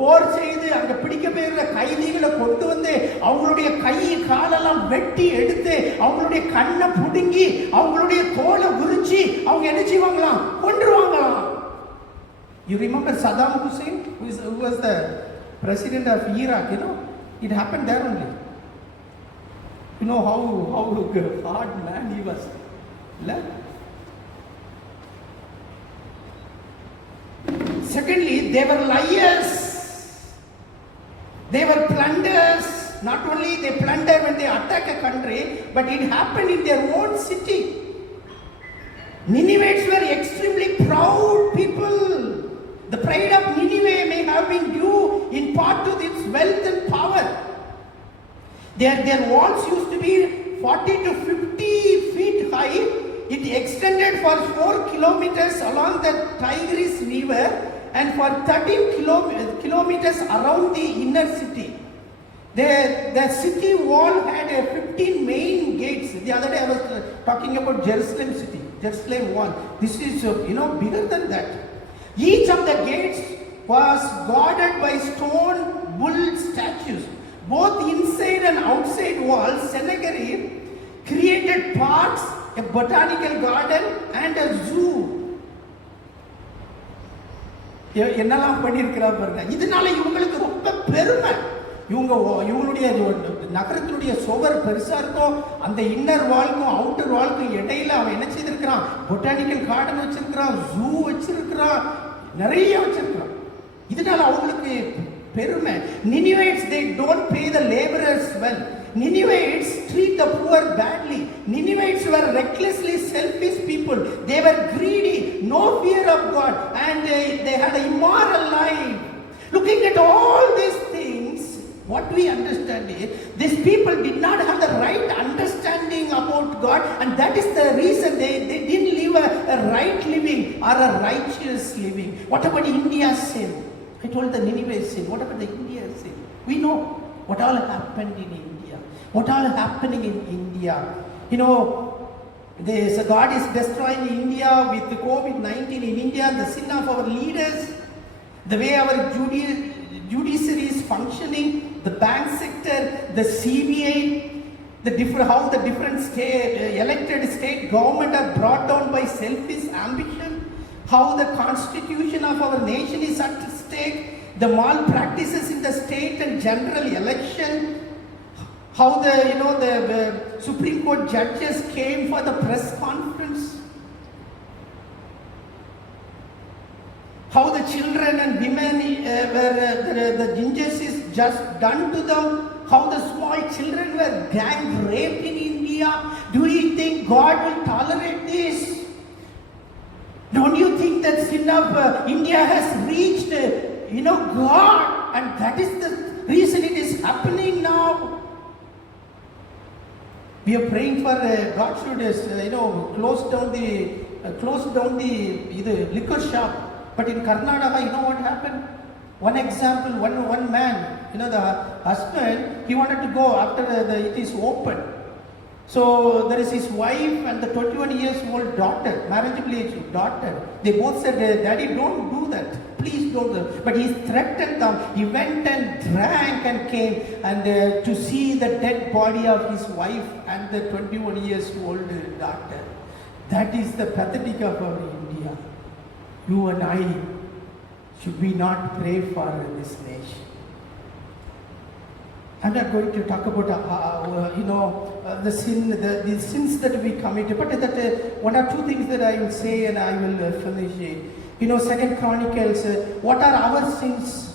போர் செய்து அங்க பிடிக்க போகிற கைதிகளை கொண்டு வந்து அவங்களுடைய கை காலெல்லாம் வெட்டி எடுத்து அவங்களுடைய கண்ணை புடுங்கி அவங்களுடைய தோலை உரிச்சு அவங்க என்ன செய்வாங்களாம், கொன்றுவாங்களாம். You remember Saddam Hussein, who was the president of Iraq? It happened there only. You know how hard man he was. Secondly, they were liars. They were plunderers. Not only they plunder when they attack a country, but it happened in their own city. Ninevites were extremely proud people. The pride of Nineveh may have been due in part to its wealth and power. Their walls used to be 40 to 50 feet high. It extended for 4 kilometers along the Tigris River and for 13 kilometers around the inner city. The city wall had 15 main gates. The other day I was talking about Jerusalem city, Jerusalem wall. This is bigger than that. Each of the gates was guarded by stone bull statues. Both inside and outside walls, Sennacherib created parks, a botanical garden and a zoo. என்னெல்லாம் பண்ணியிருக்கிறார் பாருங்க. இதனால இவங்களுக்கு ரொம்ப பெருமை. இவங்களுடைய நகரத்தினுடைய சுவர் பெருசா இருக்கும், அந்த இன்னர் வால்க்கும் அவுட்டர் வால்க்கும் இடையில அவன் என்ன செய்திருக்கிறான், பொட்டானிக்கல் கார்டன் வச்சிருக்கிறான், ஜூ வச்சிருக்கிறான், நிறைய வச்சிருக்கிறான். இதனால அவங்களுக்கு பெருமை. Ninevites, they don't pay the laborers well. Ninevites treat the poor badly. Ninevites were recklessly selfish people. They were greedy, no fear of God, and they had an immoral life. Looking at all these things, what we understand is these people did not have the right understanding about God, and that is the reason they didn't live a right living or a righteous living. What about India's sin? I told the Nineveh sin. What about the India's sin? We know what all happened in India. What all happening in India. You know, God is destroying India with COVID-19 in India, the sin of our leaders, the way our judiciary is functioning, the bank sector, the CBI, how the different elected state government are brought down by selfish ambition, how the constitution of our nation is at stake, the malpractices in the state and general election, how the Supreme Court judges came for the press conference, how the children and women the injustice just done to them, how the small children were gang raped in India. Do you think God will tolerate this? Don't you think that sin of India has reached God, and that is the reason it is happening now? We are praying for God should close down the liquor shop. But in Karnataka, you know what happened? One example, one man, the husband, he wanted to go after it is open. So there is his wife and the 21 years old daughter, marriageable age daughter. They both said, Daddy, don't do that. Please don't. But he threatened them. He went and drank and came and to see the dead body of his wife and the 21 years old daughter. That is the pathetic of our India. You and I, should we not pray for this nation? I'm not going to talk about the sins that we committed, but that one or two things that I will say and I will finish it. 2 Chronicles, what are our sins?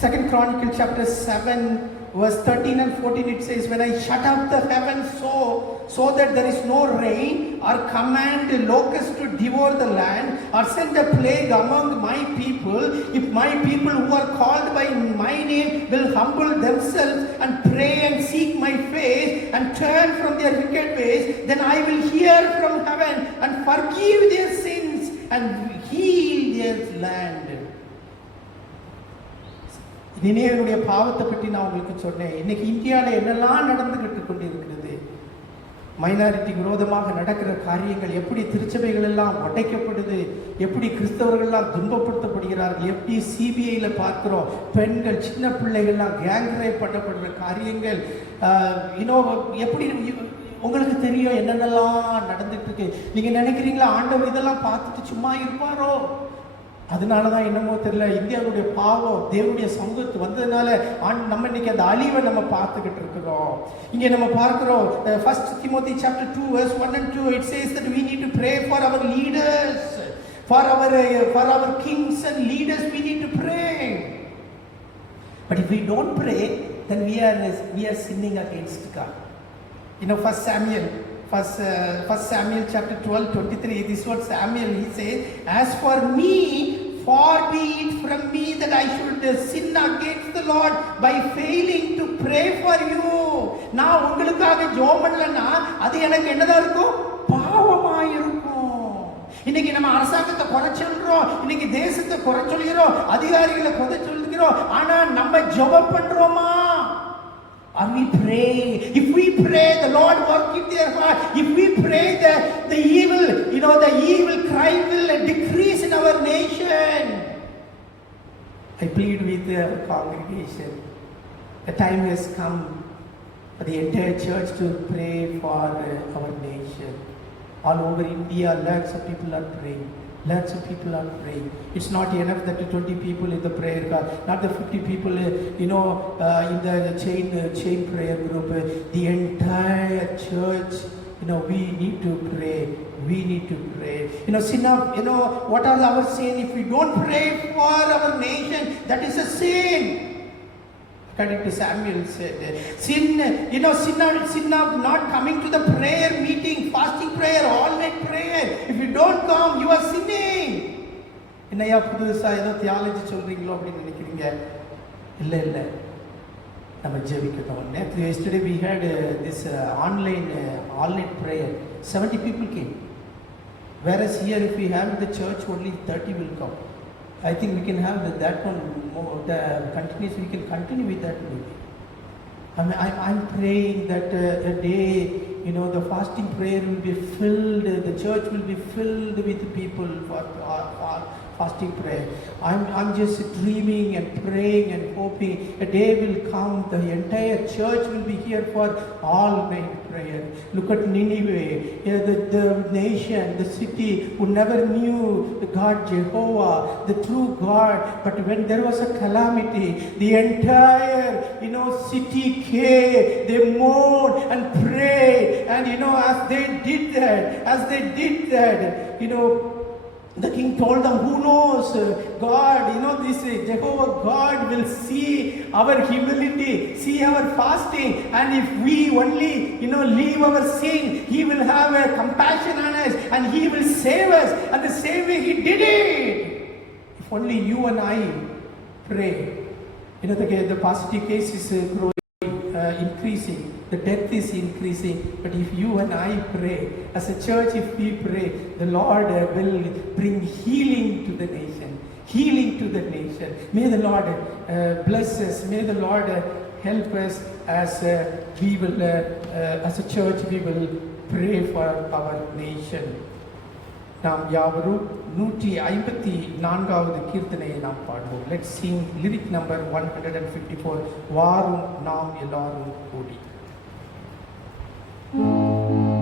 2 Chronicles chapter 7 verse 13 and 14, it says, when I shut up the heavens so that there is no rain, or command locusts to devour the land, or send a plague among my people, if my people who are called by my name will humble themselves and pray and seek my face and turn from their wicked ways, then I will hear from heaven and forgive their sins and heal their land. நினைவுடைய பாவத்தை பற்றி நான் உங்களுக்கு சொன்னேன். இன்னைக்கு இந்தியாவில் என்னெல்லாம் நடந்துகிட்டு கொண்டிருக்கிறது, மைனாரிட்டி விரோதமாக நடக்கிற காரியங்கள், எப்படி திருச்சபைகள் எல்லாம் உடைக்கப்படுது, எப்படி கிறிஸ்தவர்கள்லாம் துன்பப்படுத்தப்படுகிறார்கள், எப்படி சிபிஐல பார்க்கிறோம் பெண்கள் சின்ன பிள்ளைகள்லாம் கேங் ரேப் பண்ணப்படுற காரியங்கள், எப்படி உங்களுக்கு தெரியும் என்னென்னலாம் நடந்துட்டு இருக்கு. நீங்க நினைக்கிறீங்களா ஆண்டவர் இதெல்லாம் பார்த்துட்டு சும்மா இருப்பாரோ? அதனாலதான் என்னமோ தெரியல, இந்தியாவுடைய பாவம் தேவனுடைய சமூகத்து வந்ததுனால நம்ம இன்னைக்கு அந்த அழிவை நம்ம பார்த்துக்கிட்டு இருக்கிறோம். இங்க நம்ம பார்க்கிறோம் 1 Timothy chapter 2 verse 1 and 2, it says that we need to pray for our leaders, for our kings and leaders. We need to pray. But if we don't pray, then we are sinning against God. 1 Samuel chapter 12:23, this is what Samuel, he says, as for me, far be it from me that I should sin against the Lord by failing to pray for you. நான் உங்களுக்காக ஜெபம் பண்ணலன்னா அது எனக்கு என்னதான் இருக்கும்? பாவமா இருக்கும். இன்னைக்கு நம்ம அரசாங்கத்தை குறை சொல்றோம், இன்னைக்கு தேசத்தை குறை சொல்கிறோம், அதிகாரிகளை குறை சொல்கிறோம், ஆனா நம்ம ஜெபம் பண்றோமா? And we pray. If we pray, the Lord work in their heart. If we pray, the evil, the evil crime will decrease in our nation. I plead with the congregation. The time has come for the entire church to pray for our nation. All over India, lakhs of people are praying. Lots of people are praying. It's not enough that the 20 people in the prayer car, not the 50 people, in the chain prayer group. The entire church, we need to pray. We need to pray. What are our sin? If we don't pray for our nation, that is a sin. according to Samuel said. Sin of not coming to the prayer meeting, fasting prayer, all night prayer. If you don't come, you are sinning. என்னையா புதுசா ஏதோ theology சொல்றீங்களோ அப்படின்னு நினைக்கிறீங்க? இல்லை நம்ம ஜெபிக்கணும். Yesterday we had this online prayer. 70 people came. Whereas here if we have the church only 30 will come. I think we can have that one more, continuous, we can continue with that maybe. I'm praying that a day, the fasting prayer will be filled, the church will be filled with people for fasting prayer. I'm just dreaming and praying and hoping a day will come, the entire church will be here for all night prayer. Look at Nineveh, the nation, the city who never knew the God Jehovah, the true God. But when there was a calamity, the entire city came, they mourned and prayed, and as they did that, the king told them, who knows, God, this Jehovah God will see our humility, see our fasting, and if we only, leave our sin, He will have a compassion on us, and He will save us, and the same way He did it. If only you and I pray. The positive case is growing, increasing. The death is increasing. But if you and I pray, as a church, if we pray, the Lord will bring healing to the nation. Healing to the nation. May the Lord bless us. May the Lord help us as we will, as a church, we will pray for our nation. நாம் யாவரும் 154வது கீர்த்தனையை நாம் பாடுவோம். Let's sing lyric number 154. வாரும் நாம் எல்லாரும் கூடி. Thank you.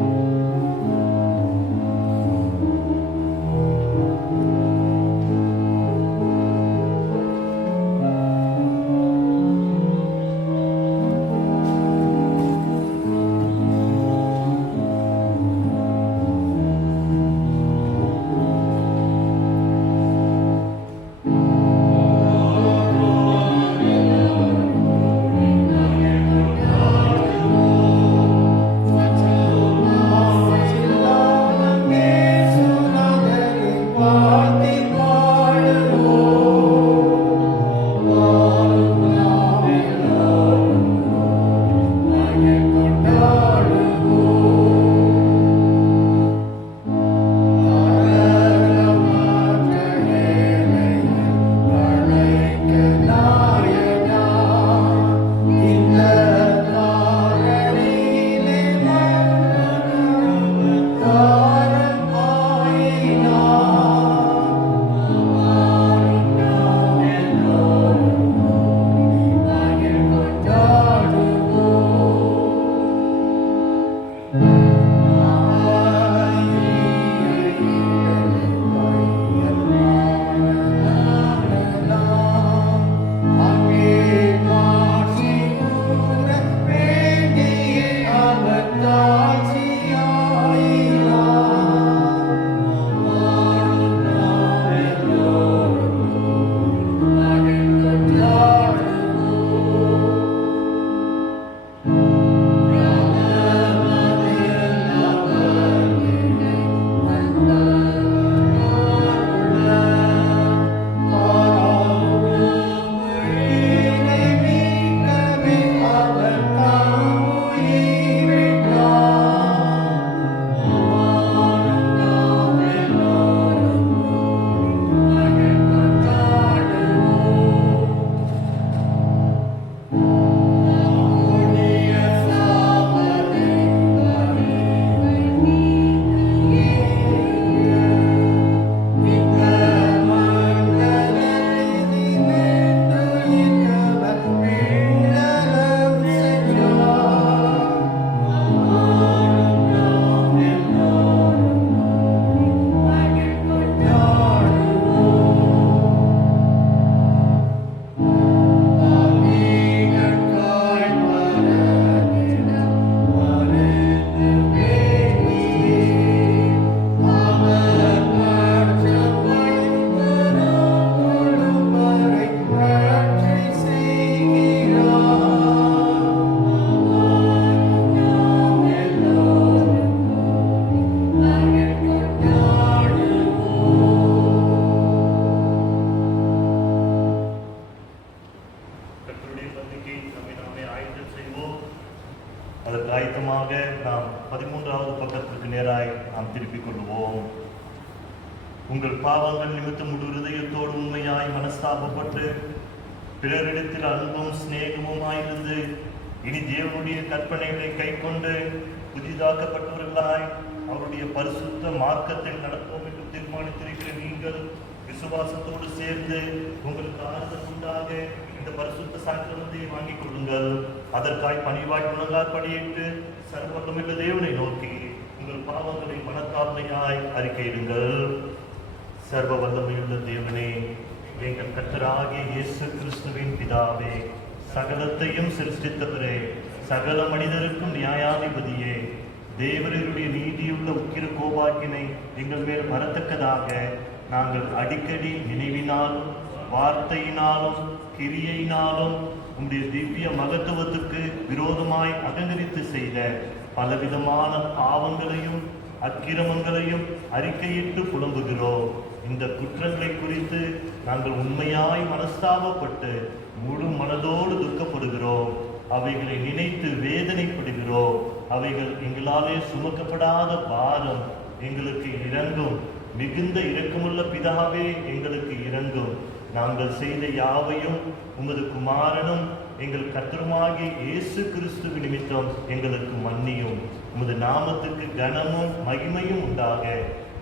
பக்கத்திற்கு நேராய் நாம் திருப்பிக் கொள்வோம். உங்கள் பாவங்கள் நிமித்தம் முழு இருதயத்தோடு உண்மையாய் மனஸ்தாபப்பட்டு பிறரிடத்தில் அன்பும் சிநேகமுமாயிருந்து இனி தேவனுடைய கற்பனைகளை கைக்கொண்டு புதிதாக்கப்பட்டவர்களாய் அவருடைய பரிசுத்த மார்க்கத்தில் நடப்போம் என்று தீர்மானித்திருக்கிற நீங்கள் விசுவாசத்தோடு சேர்ந்து உங்களுக்கு ஆறுதல் உண்டாக இந்த பரிசுத்த சாக்கிரமத்தை வாங்கிக் கொள்ளுங்கள். அதற்காய் பணிவாய் முழங்கால் படியிட்டு சர்வவல்லமையுள்ள தேவனை நோக்கி உங்கள் பாவங்களை மனத்தாழ்மையாய் அறிக்கையிடுங்கள். சர்வ வல்லமையுள்ள தேவனே, எங்கள் கர்த்தராகிய இயேசு கிறிஸ்துவின் பிதாவே, சகலத்தையும் சிருஷ்டித்தவரே, சகல மனிதருக்கும் நியாயாதிபதியே, தேவருடைய நீதியுள்ள உக்கிர கோபாக்கினை எங்கள் மேல் வரத்தக்கதாக நாங்கள் அடிக்கடி நினைவினாலும் வார்த்தையினாலும் கிரியையினாலும் உம்முடைய திவ்ய மகத்துவத்துக்கு விரோதமாய் அகங்கரித்து செய்த பலவிதமான பாவங்களையும் அக்கிரமங்களையும் அறிக்கையிட்டு புலம்புகிறோம். இந்த குற்றங்களை குறித்து நாங்கள் உண்மையாய் மனஸ்தாபப்பட்டு முழு மனதோடு துக்கப்படுகிறோம். அவைகளை நினைத்து வேதனைப்படுகிறோம். அவைகள் எங்களாலே சுமக்கப்படாத பாரம். எங்களுக்கு இறங்கும். மிகுந்த இரக்கமுள்ள பிதாவே, எங்களுக்கு இறங்கும். நாங்கள் செய்த யாவையும் உமது குமாரனும் எங்கள் கர்த்தருமாகிய இயேசு கிறிஸ்துவின் நிமித்தம் எங்களுக்கு மன்னியும். உமது நாமத்துக்கு கனமும் மகிமையும் உண்டாக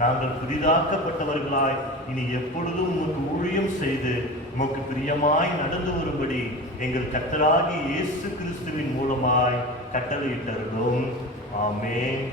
நாங்கள் புதிதாக்கப்பட்டவர்களாய் இனி எப்பொழுதும் உமக்கு ஊழியம் செய்து உமக்கு பிரியமாய் நடந்து வரும்படி எங்கள் கர்த்தராகிய இயேசு கிறிஸ்துவின் மூலமாய் கட்டளையிட்டருளும். ஆமென்.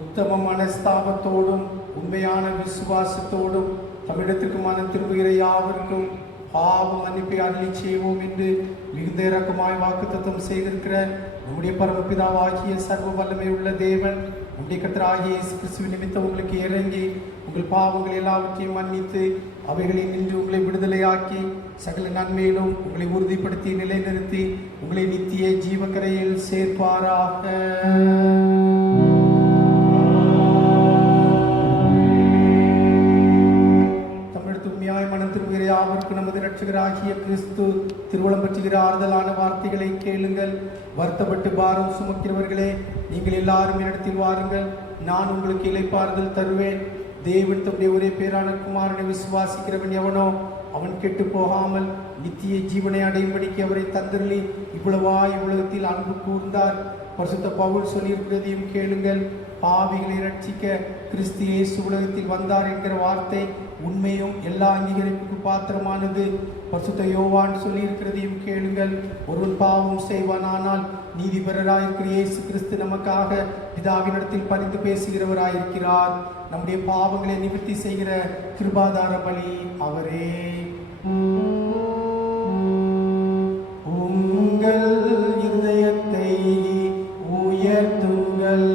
உத்தம மனஸ்தாபத்தோடும் உண்மையான விசுவாசத்தோடும் தமிழத்திற்கு மனம் திரும்புகிற யாவருக்கும் பாவ மன்னிப்பை அருளி செய்வோம் என்று மிகுந்த இரக்கமாய் வாக்குத்தத்தம் செய்திருக்கிற நம்முடைய பரமபிதாவாகிய சர்வ வல்லமை உள்ள தேவன் உடைய கர்த்தராகிய இயேசு கிறிஸ்துவின் நிமித்தம் உங்களுக்கு இறங்கி உங்கள் பாவங்கள் எல்லாவற்றையும் மன்னித்து அவைகளில் நின்று உங்களை விடுதலையாக்கி சகல நன்மையிலும் உங்களை உறுதிப்படுத்தி நிலைநிறுத்தி உங்களை நித்திய ஜீவக்கரையில் சேர்ப்பாராக. அவருக்கு நமது இரட்சகராகிய கிறிஸ்து திருவுளம் பற்றுகிற ஆறுதலான வார்த்தைகளை கேளுங்கள். வருத்தப்பட்டு பாரம் சுமக்கிறவர்களே, நீங்கள் எல்லாரும் என்னிடத்தில் வாருங்கள், நான் உங்களுக்கு இளைப்பாறுதல் தருவேன். தேவன் தம்முடைய ஒரே பேரான குமாரனை விசுவாசிக்கிறவன் எவனோ அவன் கெட்டு போகாமல் நித்திய ஜீவனை அடையும்படிக்கு அவரை தந்தருளி இவ்வளவாய் உலகத்தில் அன்பு கூர்ந்தார். பரிசுத்த பவுல் சொல்லியிருக்கிறதையும் கேளுங்கள். பாவிகளை ரட்சிக்க கிறிஸ்து இயேசு உலகத்தில் வந்தார் என்கிற வார்த்தை உண்மையும் எல்லா அங்கீகரிப்புக்கு பாத்திரமானது. பரிசுத்த யோவான் சொல்லியிருக்கிறதையும் கேளுங்கள். ஒருவன் பாவம் செய்வானானால் நீதிபரராயிருக்கிற இயேசு கிறிஸ்து நமக்காக பிதாவினிடத்தில் பரிந்து பேசுகிறவராயிருக்கிறார். நம்முடைய பாவங்களை நிவர்த்தி செய்கிற கிருபாதார பலி அவரே. உங்கள் இருதயத்தை உயர்த்துங்கள்.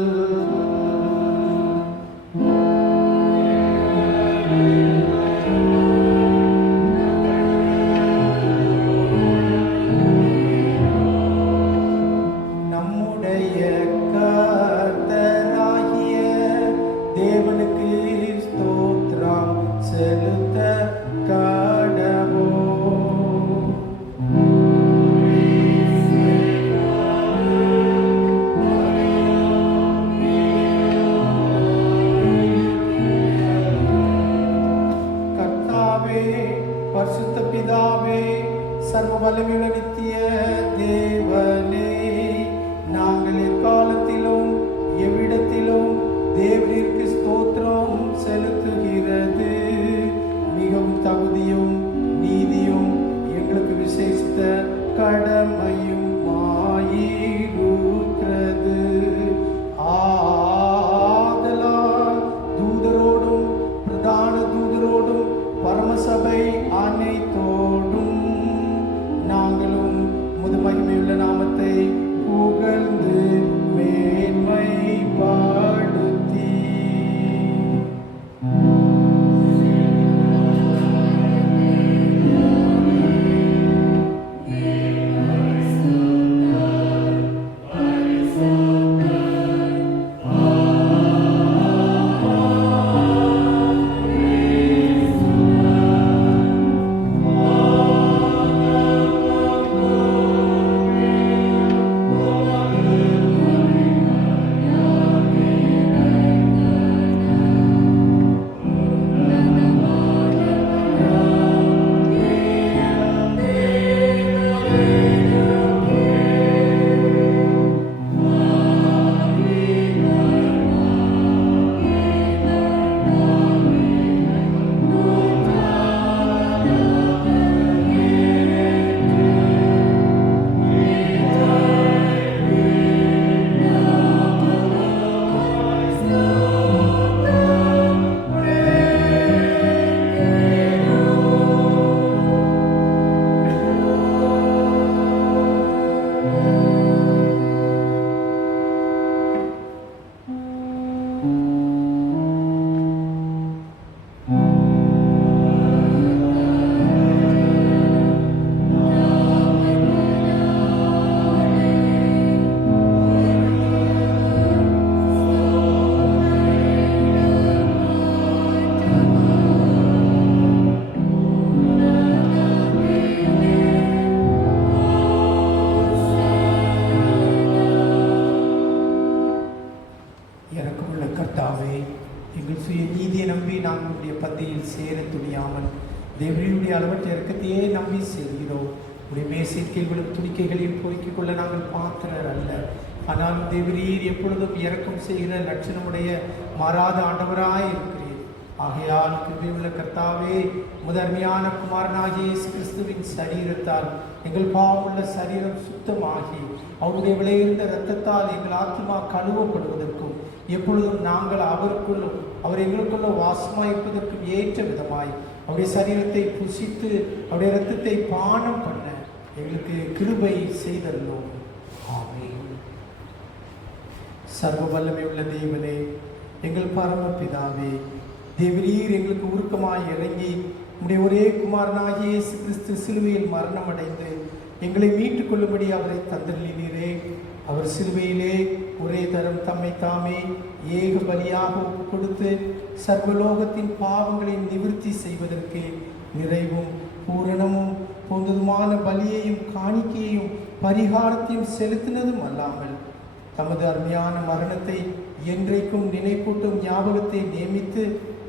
எங்கள் சுய நீதியை நம்பி நாங்கள் உடைய பந்தியில் சேர துணியாமல் தேவனுடைய அளவற்ற இறக்கத்தையே நம்பி சேர்கிறோம். உடைய மேசைக்கீழ் விழும் துணிக்கைகளில் போய்க்கிக் கொள்ள நாங்கள் பாத்திரர் அல்ல. ஆனால் தேவரீர் எப்பொழுதும் இறக்கம் செய்கிற லட்சணமுடைய மாறாத ஆண்டவராய் இருக்கிறீர். ஆகையால் கிருபையுள்ள கர்த்தாவே, முதன்மையான குமாரனாகிய இயேசு கிறிஸ்துவின் சரீரத்தால் எங்கள் பாவமுள்ள சரீரம் சுத்தமாகி அவருடைய விலையுள்ள இரத்தத்தால் எங்கள் ஆத்மா கழுவப்படுவதற்கும் எப்பொழுதும் நாங்கள் அவருக்குள்ளும் அவர் எங்களுக்குள்ள வாசமாயிருப்பதற்கும் ஏற்ற விதமாய் அவருடைய சரீரத்தை புசித்து அவருடைய இரத்தத்தை பானம் பண்ண எங்களுக்கு கிருபை செய்தருளோம். ஆமென். சர்வ வல்லமை உள்ள தேவனே, எங்கள் பரமபிதாவே, தேவரீர் எங்களுக்கு உருக்கமாய் இறங்கி உம்முடைய ஒரே குமாரனாகிய இயேசு கிறிஸ்து சிலுவையில் மரணம் அடைந்து எங்களை மீட்டுக் கொள்ளும்படி அவரை தந்தருளினீரே. அவர் சிலுவையிலே ஒரே தரம் தம்மை தாமே ஏக பலியாக ஒப்புக் கொடுத்து சர்வலோகத்தின் பாவங்களை நிவர்த்தி செய்வதற்கு நிறைவும் பூரணமும் போன்றதுமான பலியையும் காணிக்கையையும் பரிகாரத்தையும் செலுத்தினதும் அல்லாமல் தமது அருமையான மரணத்தை என்றைக்கும் நினைப்பூட்டும் ஞாபகத்தை நியமித்து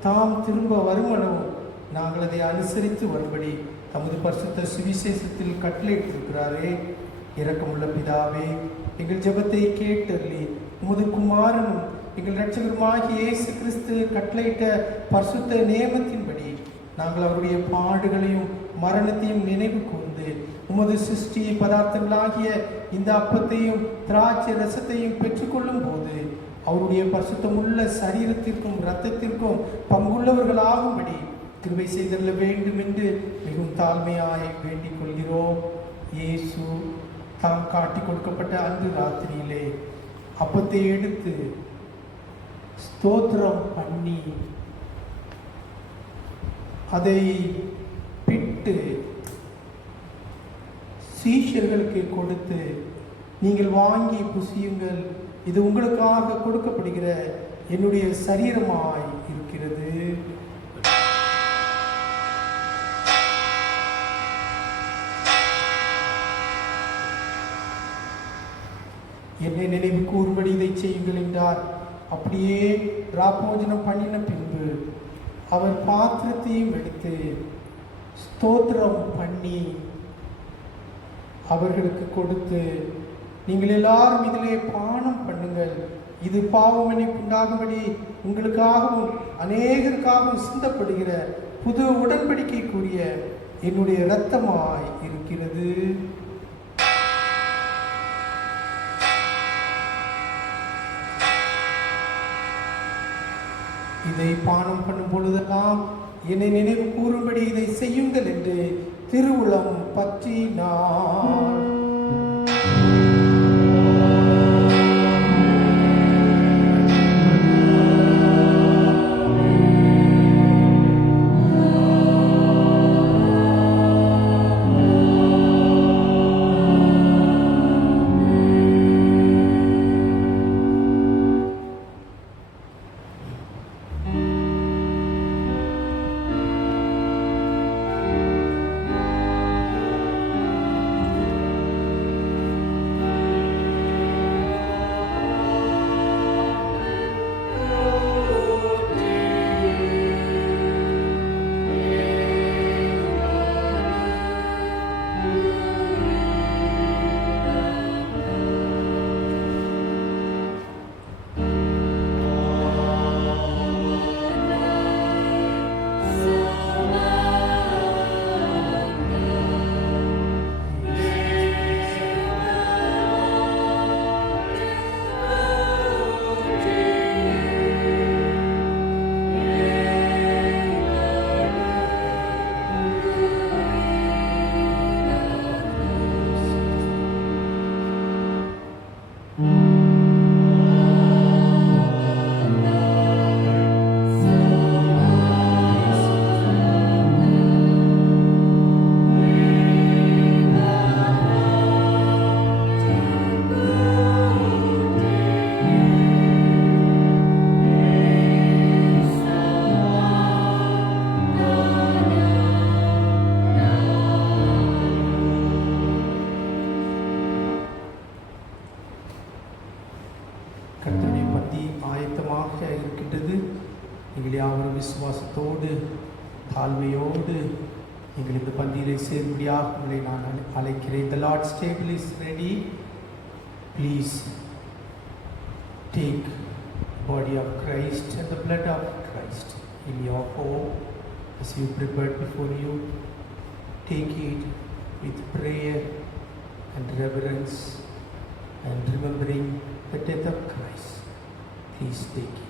தாம் திரும்ப வருமளவும் நாங்கள் அதை அனுசரித்து வரும்படி தமது பரிசுத்த சுவிசேஷத்தில் கட்டளையிட்டிருக்கிறாரே. இரக்கமுள்ள பிதாவே, எங்கள் ஜெபத்தை கேட்டருளி உமது குமாரனும் எங்கள் இரட்சகருமாகிய இயேசு கிறிஸ்து கட்டளையிட்ட பரிசுத்த நியமத்தின்படி நாங்கள் அவருடைய பாடுகளையும் மரணத்தையும் நினைவு கூர்ந்து உமது சிருஷ்டி பதார்த்தங்களாகிய இந்த அப்பத்தையும் திராட்சை ரசத்தையும் பெற்றுக்கொள்ளும் போது அவருடைய பரிசுத்தமுள்ள சரீரத்திற்கும் இரத்தத்திற்கும் பங்குள்ளவர்களாகும்படி கிருபை செய்தள்ள வேண்டும் என்று மிகவும் தாழ்மையாய் வேண்டிக் கொள்கிறோம். இயேசு தாம் காட்டி கொடுக்கப்பட்ட அன்று ராத்திரியிலே அப்பத்தை எடுத்து ஸ்தோத்திரம் பண்ணி அதை பிட்டு சீஷர்களுக்கு கொடுத்து, நீங்கள் வாங்கி புசியுங்கள், இது உங்களுக்காக கொடுக்கப்படுகிற என்னுடைய சரீரமாய் இருக்கிறது. என்னை நினைவு கூறும்படி இதை செய்யுங்கள் என்றார். அப்படியே ராப்போஜனம் பண்ணின பின்பு அவர் பாத்திரத்தையும் எடுத்து ஸ்தோத்திரம் பண்ணி அவர்களுக்கு கொடுத்து, நீங்கள் எல்லாரும் இதிலே பானம் பண்ணுங்கள், இது பாவமன்னிப்பு உண்டாகும்படி உங்களுக்காகவும் அநேகருக்காகவும் சிந்தப்படுகிற புது உடன்படிக்கைக்குரிய என்னுடைய இரத்தமாய் இருக்கிறது. இதை பானம் பண்ணும் பொழுதெல்லாம் என்னை நினைவு கூறும்படி இதை செய்யுங்கள் என்று திருவுளம் பற்றினார். எங்கள் யாவரும் விசுவாசத்தோடு தாழ்மையோடு எங்கள் இந்த பந்தியிலே சேரும்படியாக உங்களை நான் அழைக்கிறேன். The Lord's table is ready. Please take the body of Christ and the blood of Christ in your home as you prepared before you. Take it with prayer and reverence and remembering the death of Christ. Please take it.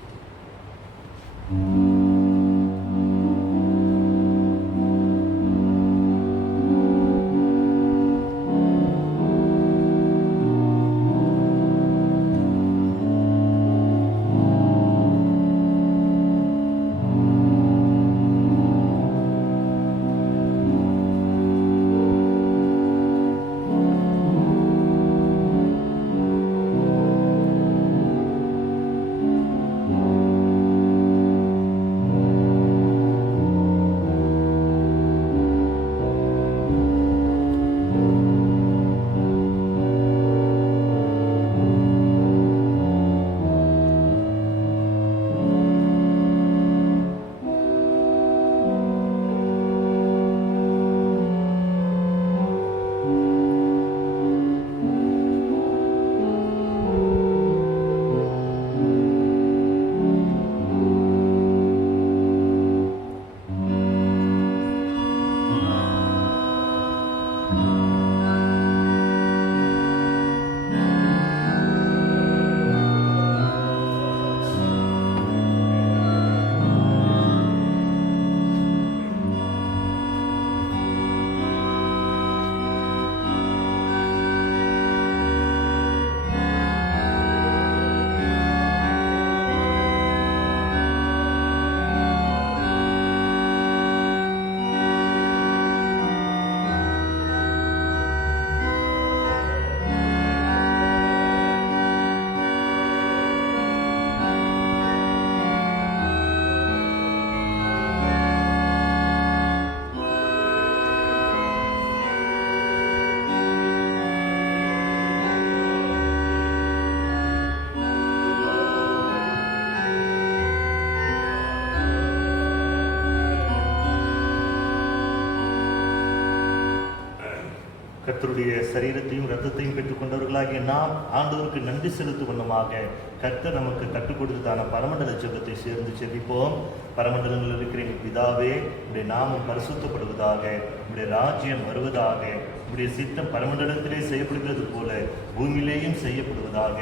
கர்த்தருடைய சரீரத்தையும் இரத்தத்தையும் பெற்றுக்கொண்டவர்களாகிய நாம் ஆண்டவருக்கு நன்றி செலுத்தும் வண்ணமாக கர்த்தர் நமக்கு கற்றுக் கொடுத்ததான பரமண்டல ஜெபத்தை சேர்ந்து செபிப்போம். பரமண்டலங்கள் இருக்கிற எங்கள் பிதாவே, உடைய நாமம் பரிசுத்தப்படுவதாக, உடைய ராஜ்யம் வருவதாக, உடைய சித்தம் பரமண்டலத்திலே செய்யப்படுகிறது போல பூமியிலேயும் செய்யப்படுவதாக.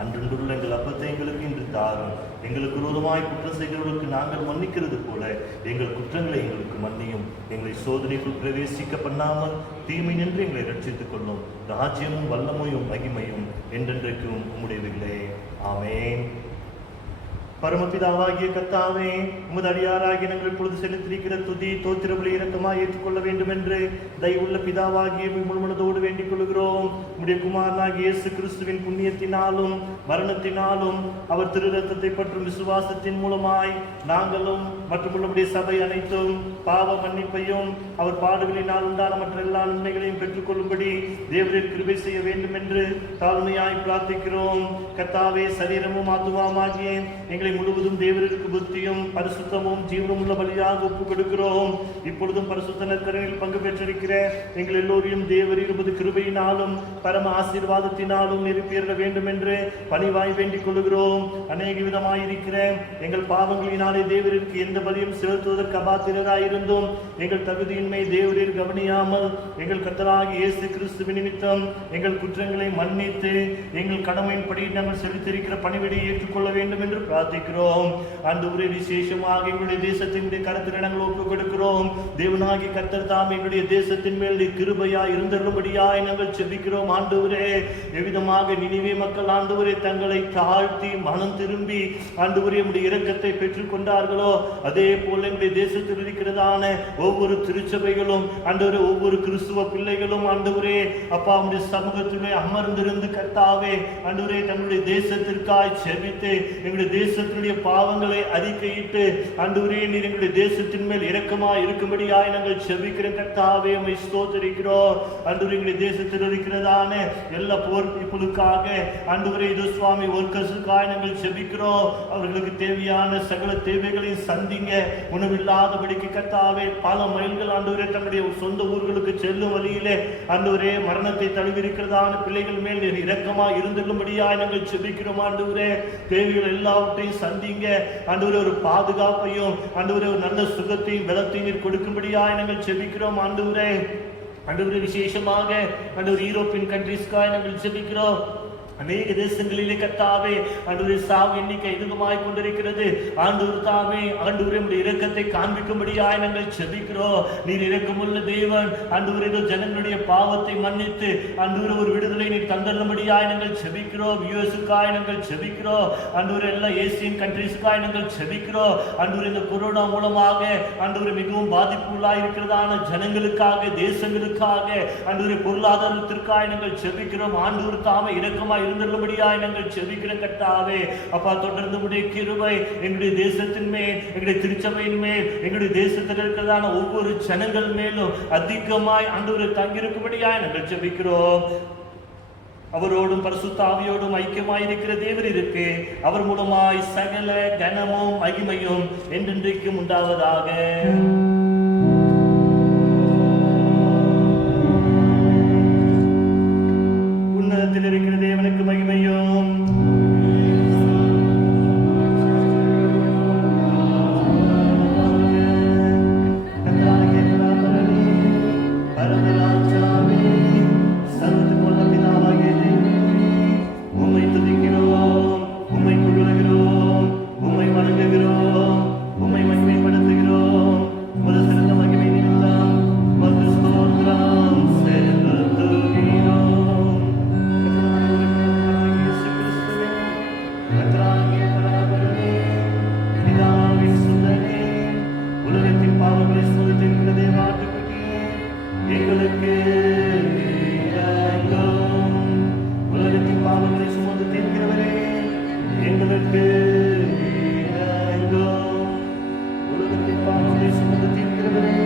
அன்றன்றுள்ள எங்கள் அப்பத்தை எங்களுக்கு இன்று தாரும். எங்களுக்கு விரோதமாய் குற்றம் செய்கிறவர்களுக்கு நாங்கள் மன்னிக்கிறது போல எங்கள் குற்றங்களை எங்களுக்கு மன்னியும். எங்களை சோதனைக்குள் பிரவேசிக்க பண்ணாமல் தீமை நின்று எங்களை ரட்சித்துக் கொள்ளும். ராஜ்யமும் வல்லமையும் மகிமையும் என்றென்றைக்கும் உம்முடையவைகளே. ஆமென். பரமபிதாவாகிய கர்த்தாவே, உமது அடியாராகிய நாங்கள் இப்பொழுது செலுத்திருக்கிற துதி தோத்திரபலி இரக்கமாய் ஏற்றுக்கொள்ள வேண்டும் என்று தயவுள்ள பிதாவாகிய முழுமனதோடு வேண்டிக் கொள்கிறோம். உம்முடைய குமாரனாகிய இயேசு கிறிஸ்துவின் புண்ணியத்தினாலும் மரணத்தினாலும் அவர் திரு ரத்தத்தை பற்றும் விசுவாசத்தின் மூலமாய் நாங்களும் மற்றும் நம்முடைய சபை அனைத்தும் பாவ மன்னிப்பையும் அவர் பாடுகளினால் உண்டான மற்ற எல்லா நன்மைகளையும் பெற்றுக்கொள்ளும்படி தேவரின் கிருபை செய்ய வேண்டும் என்று தாழ்மையாய் பிரார்த்திக்கிறோம். கர்த்தாவே, சரீரமும் ஆத்துமாகிய எங்களை முழுவதும் தேவருக்கு புத்தியும் பரிசுத்தமும் ஜீவனும் உள்ள பலியாக ஒப்புக் கொடுக்கிறோம். இப்பொழுதும் பரிசுத்த நற்கரணில் பங்கு பெற்றிருக்கிற எங்கள் எல்லோரையும் தேவர் இருபது கிருபையினாலும் பரம ஆசீர்வாதத்தினாலும் நிரப்பிட வேண்டும் என்று பணிவாய் வேண்டிக் கொள்கிறோம். அநேக விதமாயிருக்கிற எங்கள் பாவங்களினாலே தேவருக்கு எந்த பலியும் செலுத்துவதற்கு அபாத்திரராயிருந்தும் எங்கள் தகுதியின்மை தேவரீர் கவனியாமல் எங்கள் கர்த்தராகிய இயேசு கிறிஸ்துவின் நிமித்தம் எங்கள் குற்றங்களை மன்னித்து எங்கள் கடமையின்படி நாங்கள் செலுத்திருக்கிற பணிவிடையை ஏற்றுக்கொள்ள வேண்டும் என்று பிரார்த்திக்கிறோம். ஆண்டவரே, விசேஷமாக எங்களுடைய தேசத்தினுடைய கருத்தில் நாங்கள் ஒப்புக் கொடுக்கிறோம். தேவனாகிய கர்த்தர் தாம் எங்களுடைய தேசத்தின் மேல் கிருபையாய் இருந்தருளும்படியாய் நாங்கள் செபிக்கிறோம். ஆண்டவரே, எவ்விதமாக நினிவே மக்கள் ஆண்டவரே தங்களை தாழ்த்தி மனம் திரும்பி ஆண்டவரே உம்முடைய இரக்கத்தை பெற்றுக் கொண்டார்களோ, அதே போல எங்களுடைய தேசத்தில் இருக்கிறதான ஒவ்வொரு திருச்சபைகளும் ஆண்டவரே, ஒவ்வொரு கிறிஸ்துவ பிள்ளைகளும் ஆண்டவரே அப்பா உம்முடைய சமூகத்திலே அமர்ந்திருந்து கர்த்தாவே ஆண்டவரே தங்களுடைய தேசத்திற்காய் செபித்து எங்களுடைய தேசத்தில் தேசத்தினுடைய பாவங்களை அறிக்கையிட்டு ஆண்டவரே நீர் எங்களுடைய தேசத்தின் மேல் இரக்கமா இருக்கும்படியாய் நாங்கள் செபிக்கிற கர்த்தாவே உம்மை ஸ்தோத்திரிக்கிறோம். ஆண்டவரே எங்களுடைய தேசத்தில் இருக்கிறதான எல்லா போர் பீப்புளுக்காக ஆண்டவரே இது சுவாமி ஒர்க்கர்ஸுக்காக நாங்கள் செபிக்கிறோம். அவர்களுக்கு தேவையான சகல தேவைகளையும் சந்திங்க. உணவில்லாதபடிக்கு கர்த்தாவே பல மைல்கள் ஆண்டவரே தங்களுடைய சொந்த ஊர்களுக்கு செல்லும் வழியிலே ஆண்டவரே மரணத்தை தழுவிருக்கிறதான பிள்ளைகள் மேல் நீர் இரக்கமா இருந்துள்ளபடியாய் நாங்கள் செபிக்கிறோம். ஆண்டவரே தேவைகள் எல்லாவற்றையும் சந்திங்க. ஆண்டவரே ஒரு பாதுகாப்பையும் ஆண்டவரே ஒரு நல்ல சுகத்தையும் பலத்தையும் நீர் கொடுக்கும்படியாய் நாங்கள் செபிக்கிறோம். ஆண்டவரே விசேஷமாக ஆண்டவர் யூரோப்பியன் கண்ட்ரீஸ்க்காக நாங்கள் செபிக்கிறோம். அநேக தேசங்களிலே கர்த்தாவே ஆண்டவரே சாவு எண்ணிக்கை அதிகமாய் கொண்டிருக்கிறது. ஆண்டவர் தாமே ஆண்டவரே உம்முடைய இரக்கத்தை காண்பிக்கும்படியாய் நாங்கள் செபிக்கிறோம். நீர் இரக்கமுள்ள தேவன். ஆண்டவரே ஜனங்களுடைய பாவத்தை மன்னித்து ஆண்டவரே ஒரு விடுதலை நீர் தந்தருளும்படியாய் நாங்கள் செபிக்கிறோம். யுஎஸ்க்காய் நாங்கள் செபிக்கிறோம். ஆண்டவரே எல்லா ஏசியன் கண்ட்ரீஸ்க்காய் நாங்கள் செபிக்கிறோம். ஆண்டவரே இந்த கொரோனா மூலமாக ஆண்டவரே மிகவும் பாதிப்புள்ளாய் இருக்கிறதான ஜனங்களுக்காக தேசங்களுக்காக ஆண்டவரே பொருளாதாரத்திற்காய் நாங்கள் செபிக்கிறோம். ஆண்டவர் தாமே இரக்கமாய் இருந்தபடியாய் நாங்கள் செபிக்கிற கர்த்தாவே அப்பா தொடர்ந்து உம்முடைய கிருபை எங்களுடைய தேசத்தின் மேல் எங்களுடைய திருச்சபையின் மேல் எங்களுடைய தேசத்தில் இருக்கிறதான ஒவ்வொரு ஜனங்கள் மேலும் அதிகமாய் ஆண்டவரே தங்கியிருக்கும்படியாய் நாங்கள் செபிக்கிறோம். அவரோடும் பரிசுத்த ஆவியோடும் ஐக்கியமாய் இருக்கிற தேவர் இருக்கு. அவர் மூலமாய் சகல கனமும் மகிமையும் என்றென்றைக்கும் உண்டாவதாக. இருக்கிற தேவனுக்கு மகிமையும் பரமராஜாவே சர்வத்துக்குள்ள பிதாவாகிய தேவனே உம்மை துதிக்கிறோம், உம்மை புகழுகிறோம், உம்மை வணங்குகிறோம், உம்மை மகிமைப்படுத்துகிறோம். ஒரு சிறந்த மகிமை நிமித்தம் உமக்கு ஸ்தோத்திரம் செலுத்துகிறோம். உலகத்தின் பாவங்களை சோதித்திருக்கிற தேவாட்டுக்குட்டியே எங்களுக்கு இரங்கும். உலகத்தின் பாவங்களை சுமந்து தீர்க்கிறவரே எங்களுக்கு இரங்கும். உலகத்தின் பாவங்களை சுமந்து தீர்க்கிறவரே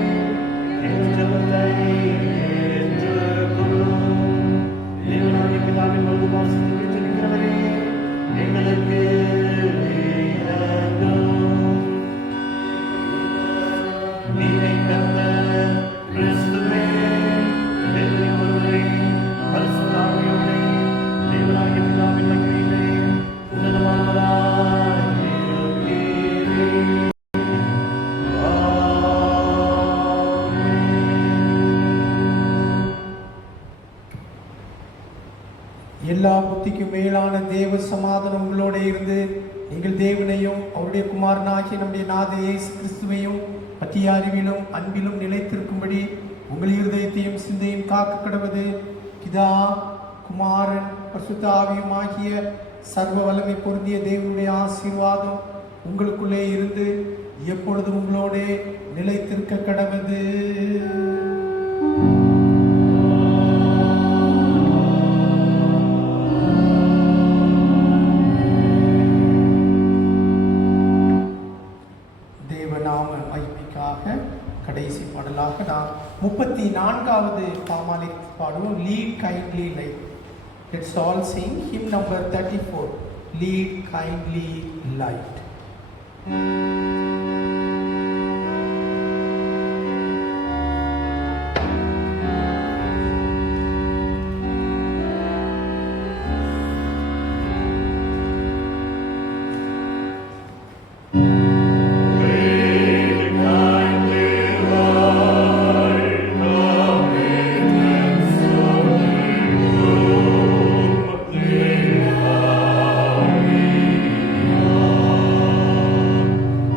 எங்கள் ஜெபத்தை ஏற்றுக்கொள்ளும். தேவனாகிய பிதாவின் வலது பாசத்தில் வீற்றிருக்கிறவரே எங்களுக்கு எல்லா புத்திக்கும் மேலான தேவ சமாதானம் உங்களோட இருந்து எங்கள் தேவனையும் அவருடைய குமாரனாகிய நம்முடைய நாத இயேசு கிறிஸ்துவையும் பற்றிய அறிவிலும் அன்பிலும் நிலைத்திருக்கும்படி உங்கள் இருதயத்தையும் சிந்தையும் காக்க கடவது பிதா குமாரன் பரிசுத்த ஆவியும் ஆகிய சர்வ வல்லமை பொருந்திய தேவனுடைய ஆசீர்வாதம் உங்களுக்குள்ளே இருந்து எப்பொழுதும் உங்களோட நிலைத்திருக்க கடவது. கடைசி பாடலாக நாம் 34வது பாமாலை பாடுவோம். Lead kindly light. Let's all Singh him number 34, lead kindly light.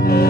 Oh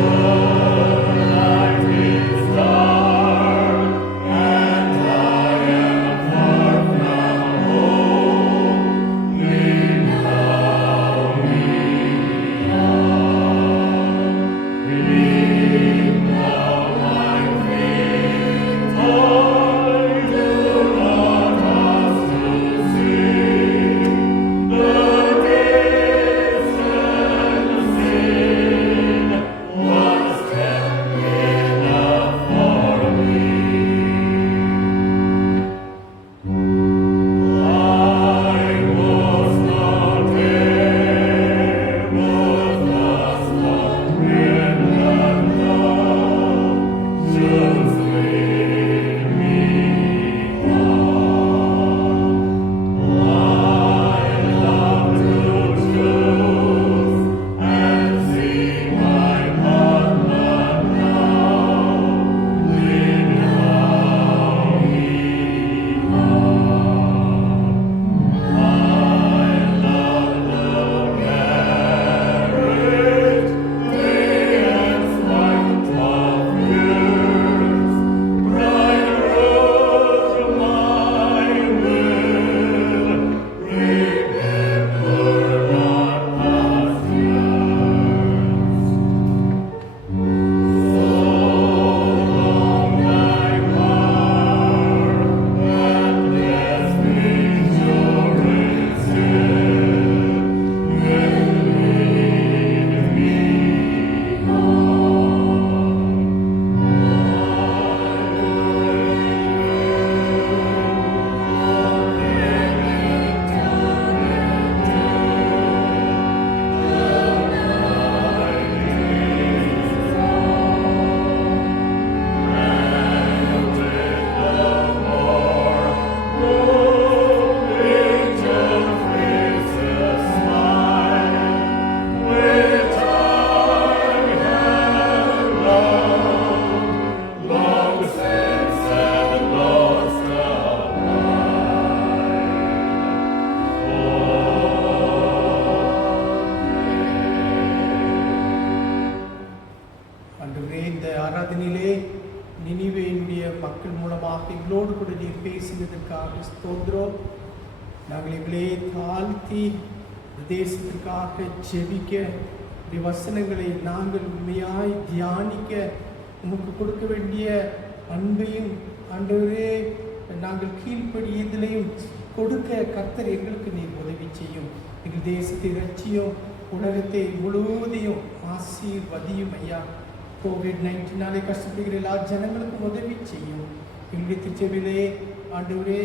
மூலமாக எங்களோடு கூட நீர் பேசுவதற்காக ஸ்தோத்திரம். நாங்கள் எங்களே தாழ்த்தி தேசத்திற்காக ஜெபிக்க, இந்த வசனங்களை நாங்கள் உண்மையாய் தியானிக்க, உமக்கு கொடுக்க வேண்டிய அன்பையும் ஆண்டவரே நாங்கள் கீழ்ப்படியதிலையும் கொடுக்க கர்த்தர் எங்களுக்கு நீர் உதவி செய்யும். எங்கள் தேசத்தை ரட்சியும், உலகத்தை முழுவதையும் ஆசீர்வதியும் ஐயா. கோவிட்-19 கஷ்டப்படுகிற எல்லா ஜனங்களுக்கும் உதவி செய்யும். எங்களுடைய திருச்சபையிலே ஆண்டவரே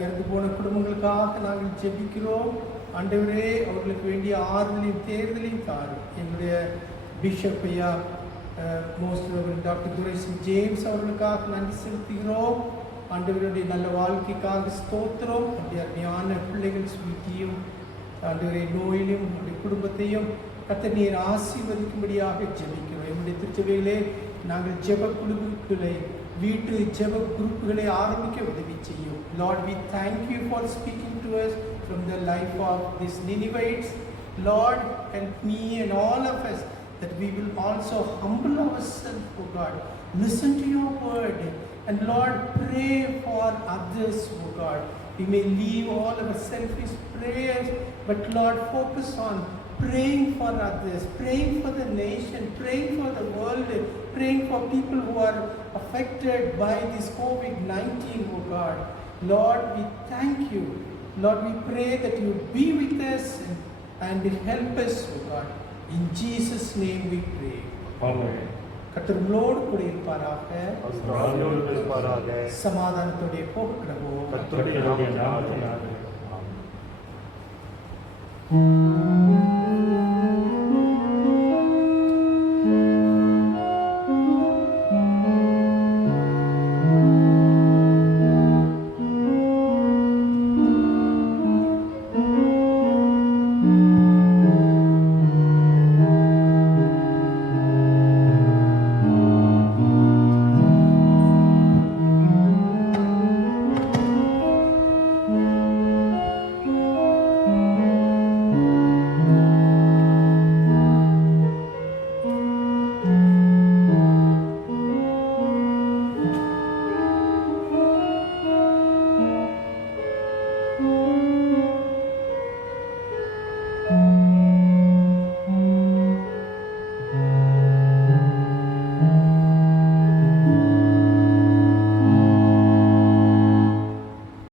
இறந்து போன குடும்பங்களுக்காக நாங்கள் ஜெபிக்கிறோம். ஆண்டவரே அவர்களுக்கு வேண்டிய ஆறுதலையும் தேர்தலையும் தாரும். எங்களுடைய பிஷப் ஐயா மோஸ்ட் டாக்டர் துரைசிங் ஜேம்ஸ் அவர்களுக்காக நன்றி செலுத்துகிறோம். ஆண்டவருடைய நல்ல வாழ்க்கைக்காக ஸ்தோத்திரம். அப்படி அருமையான பிள்ளைகள் சுற்றியும் ஆண்டவரை நோயிலும் நம்முடைய குடும்பத்தையும் கர்த்தர் நீர் ஆசீர்வதிக்கும்படியாக ஜெபிக்கிறோம். என்னுடைய திருச்சபையிலே நாங்கள் ஜெப குழுக்களை, வீட்டு ஜெப குரூப்புகளை ஆரம்பிக்க உதவி செய்யும். Lord, we thank you for speaking to us from the life of these Ninevites. Lord, help me and all of us that we will also humble ourselves, O God. Listen to your word and Lord, pray for others, O God. We may leave all our selfish prayers, but Lord, focus on praying for others, praying for the nation, praying for the world, praying for people who are affected by this COVID-19, oh God. Lord, we thank you. Lord, we pray that you be with us and help us, oh God. In Jesus' name we pray. Amen. கர்த்தர் உங்களோடு கூட இருப்பாராக. இருப்பாராக. சமாதானத்தோட போகிறோம். கர்த்தருடைய நாமத்தினாலே. ஆமென்.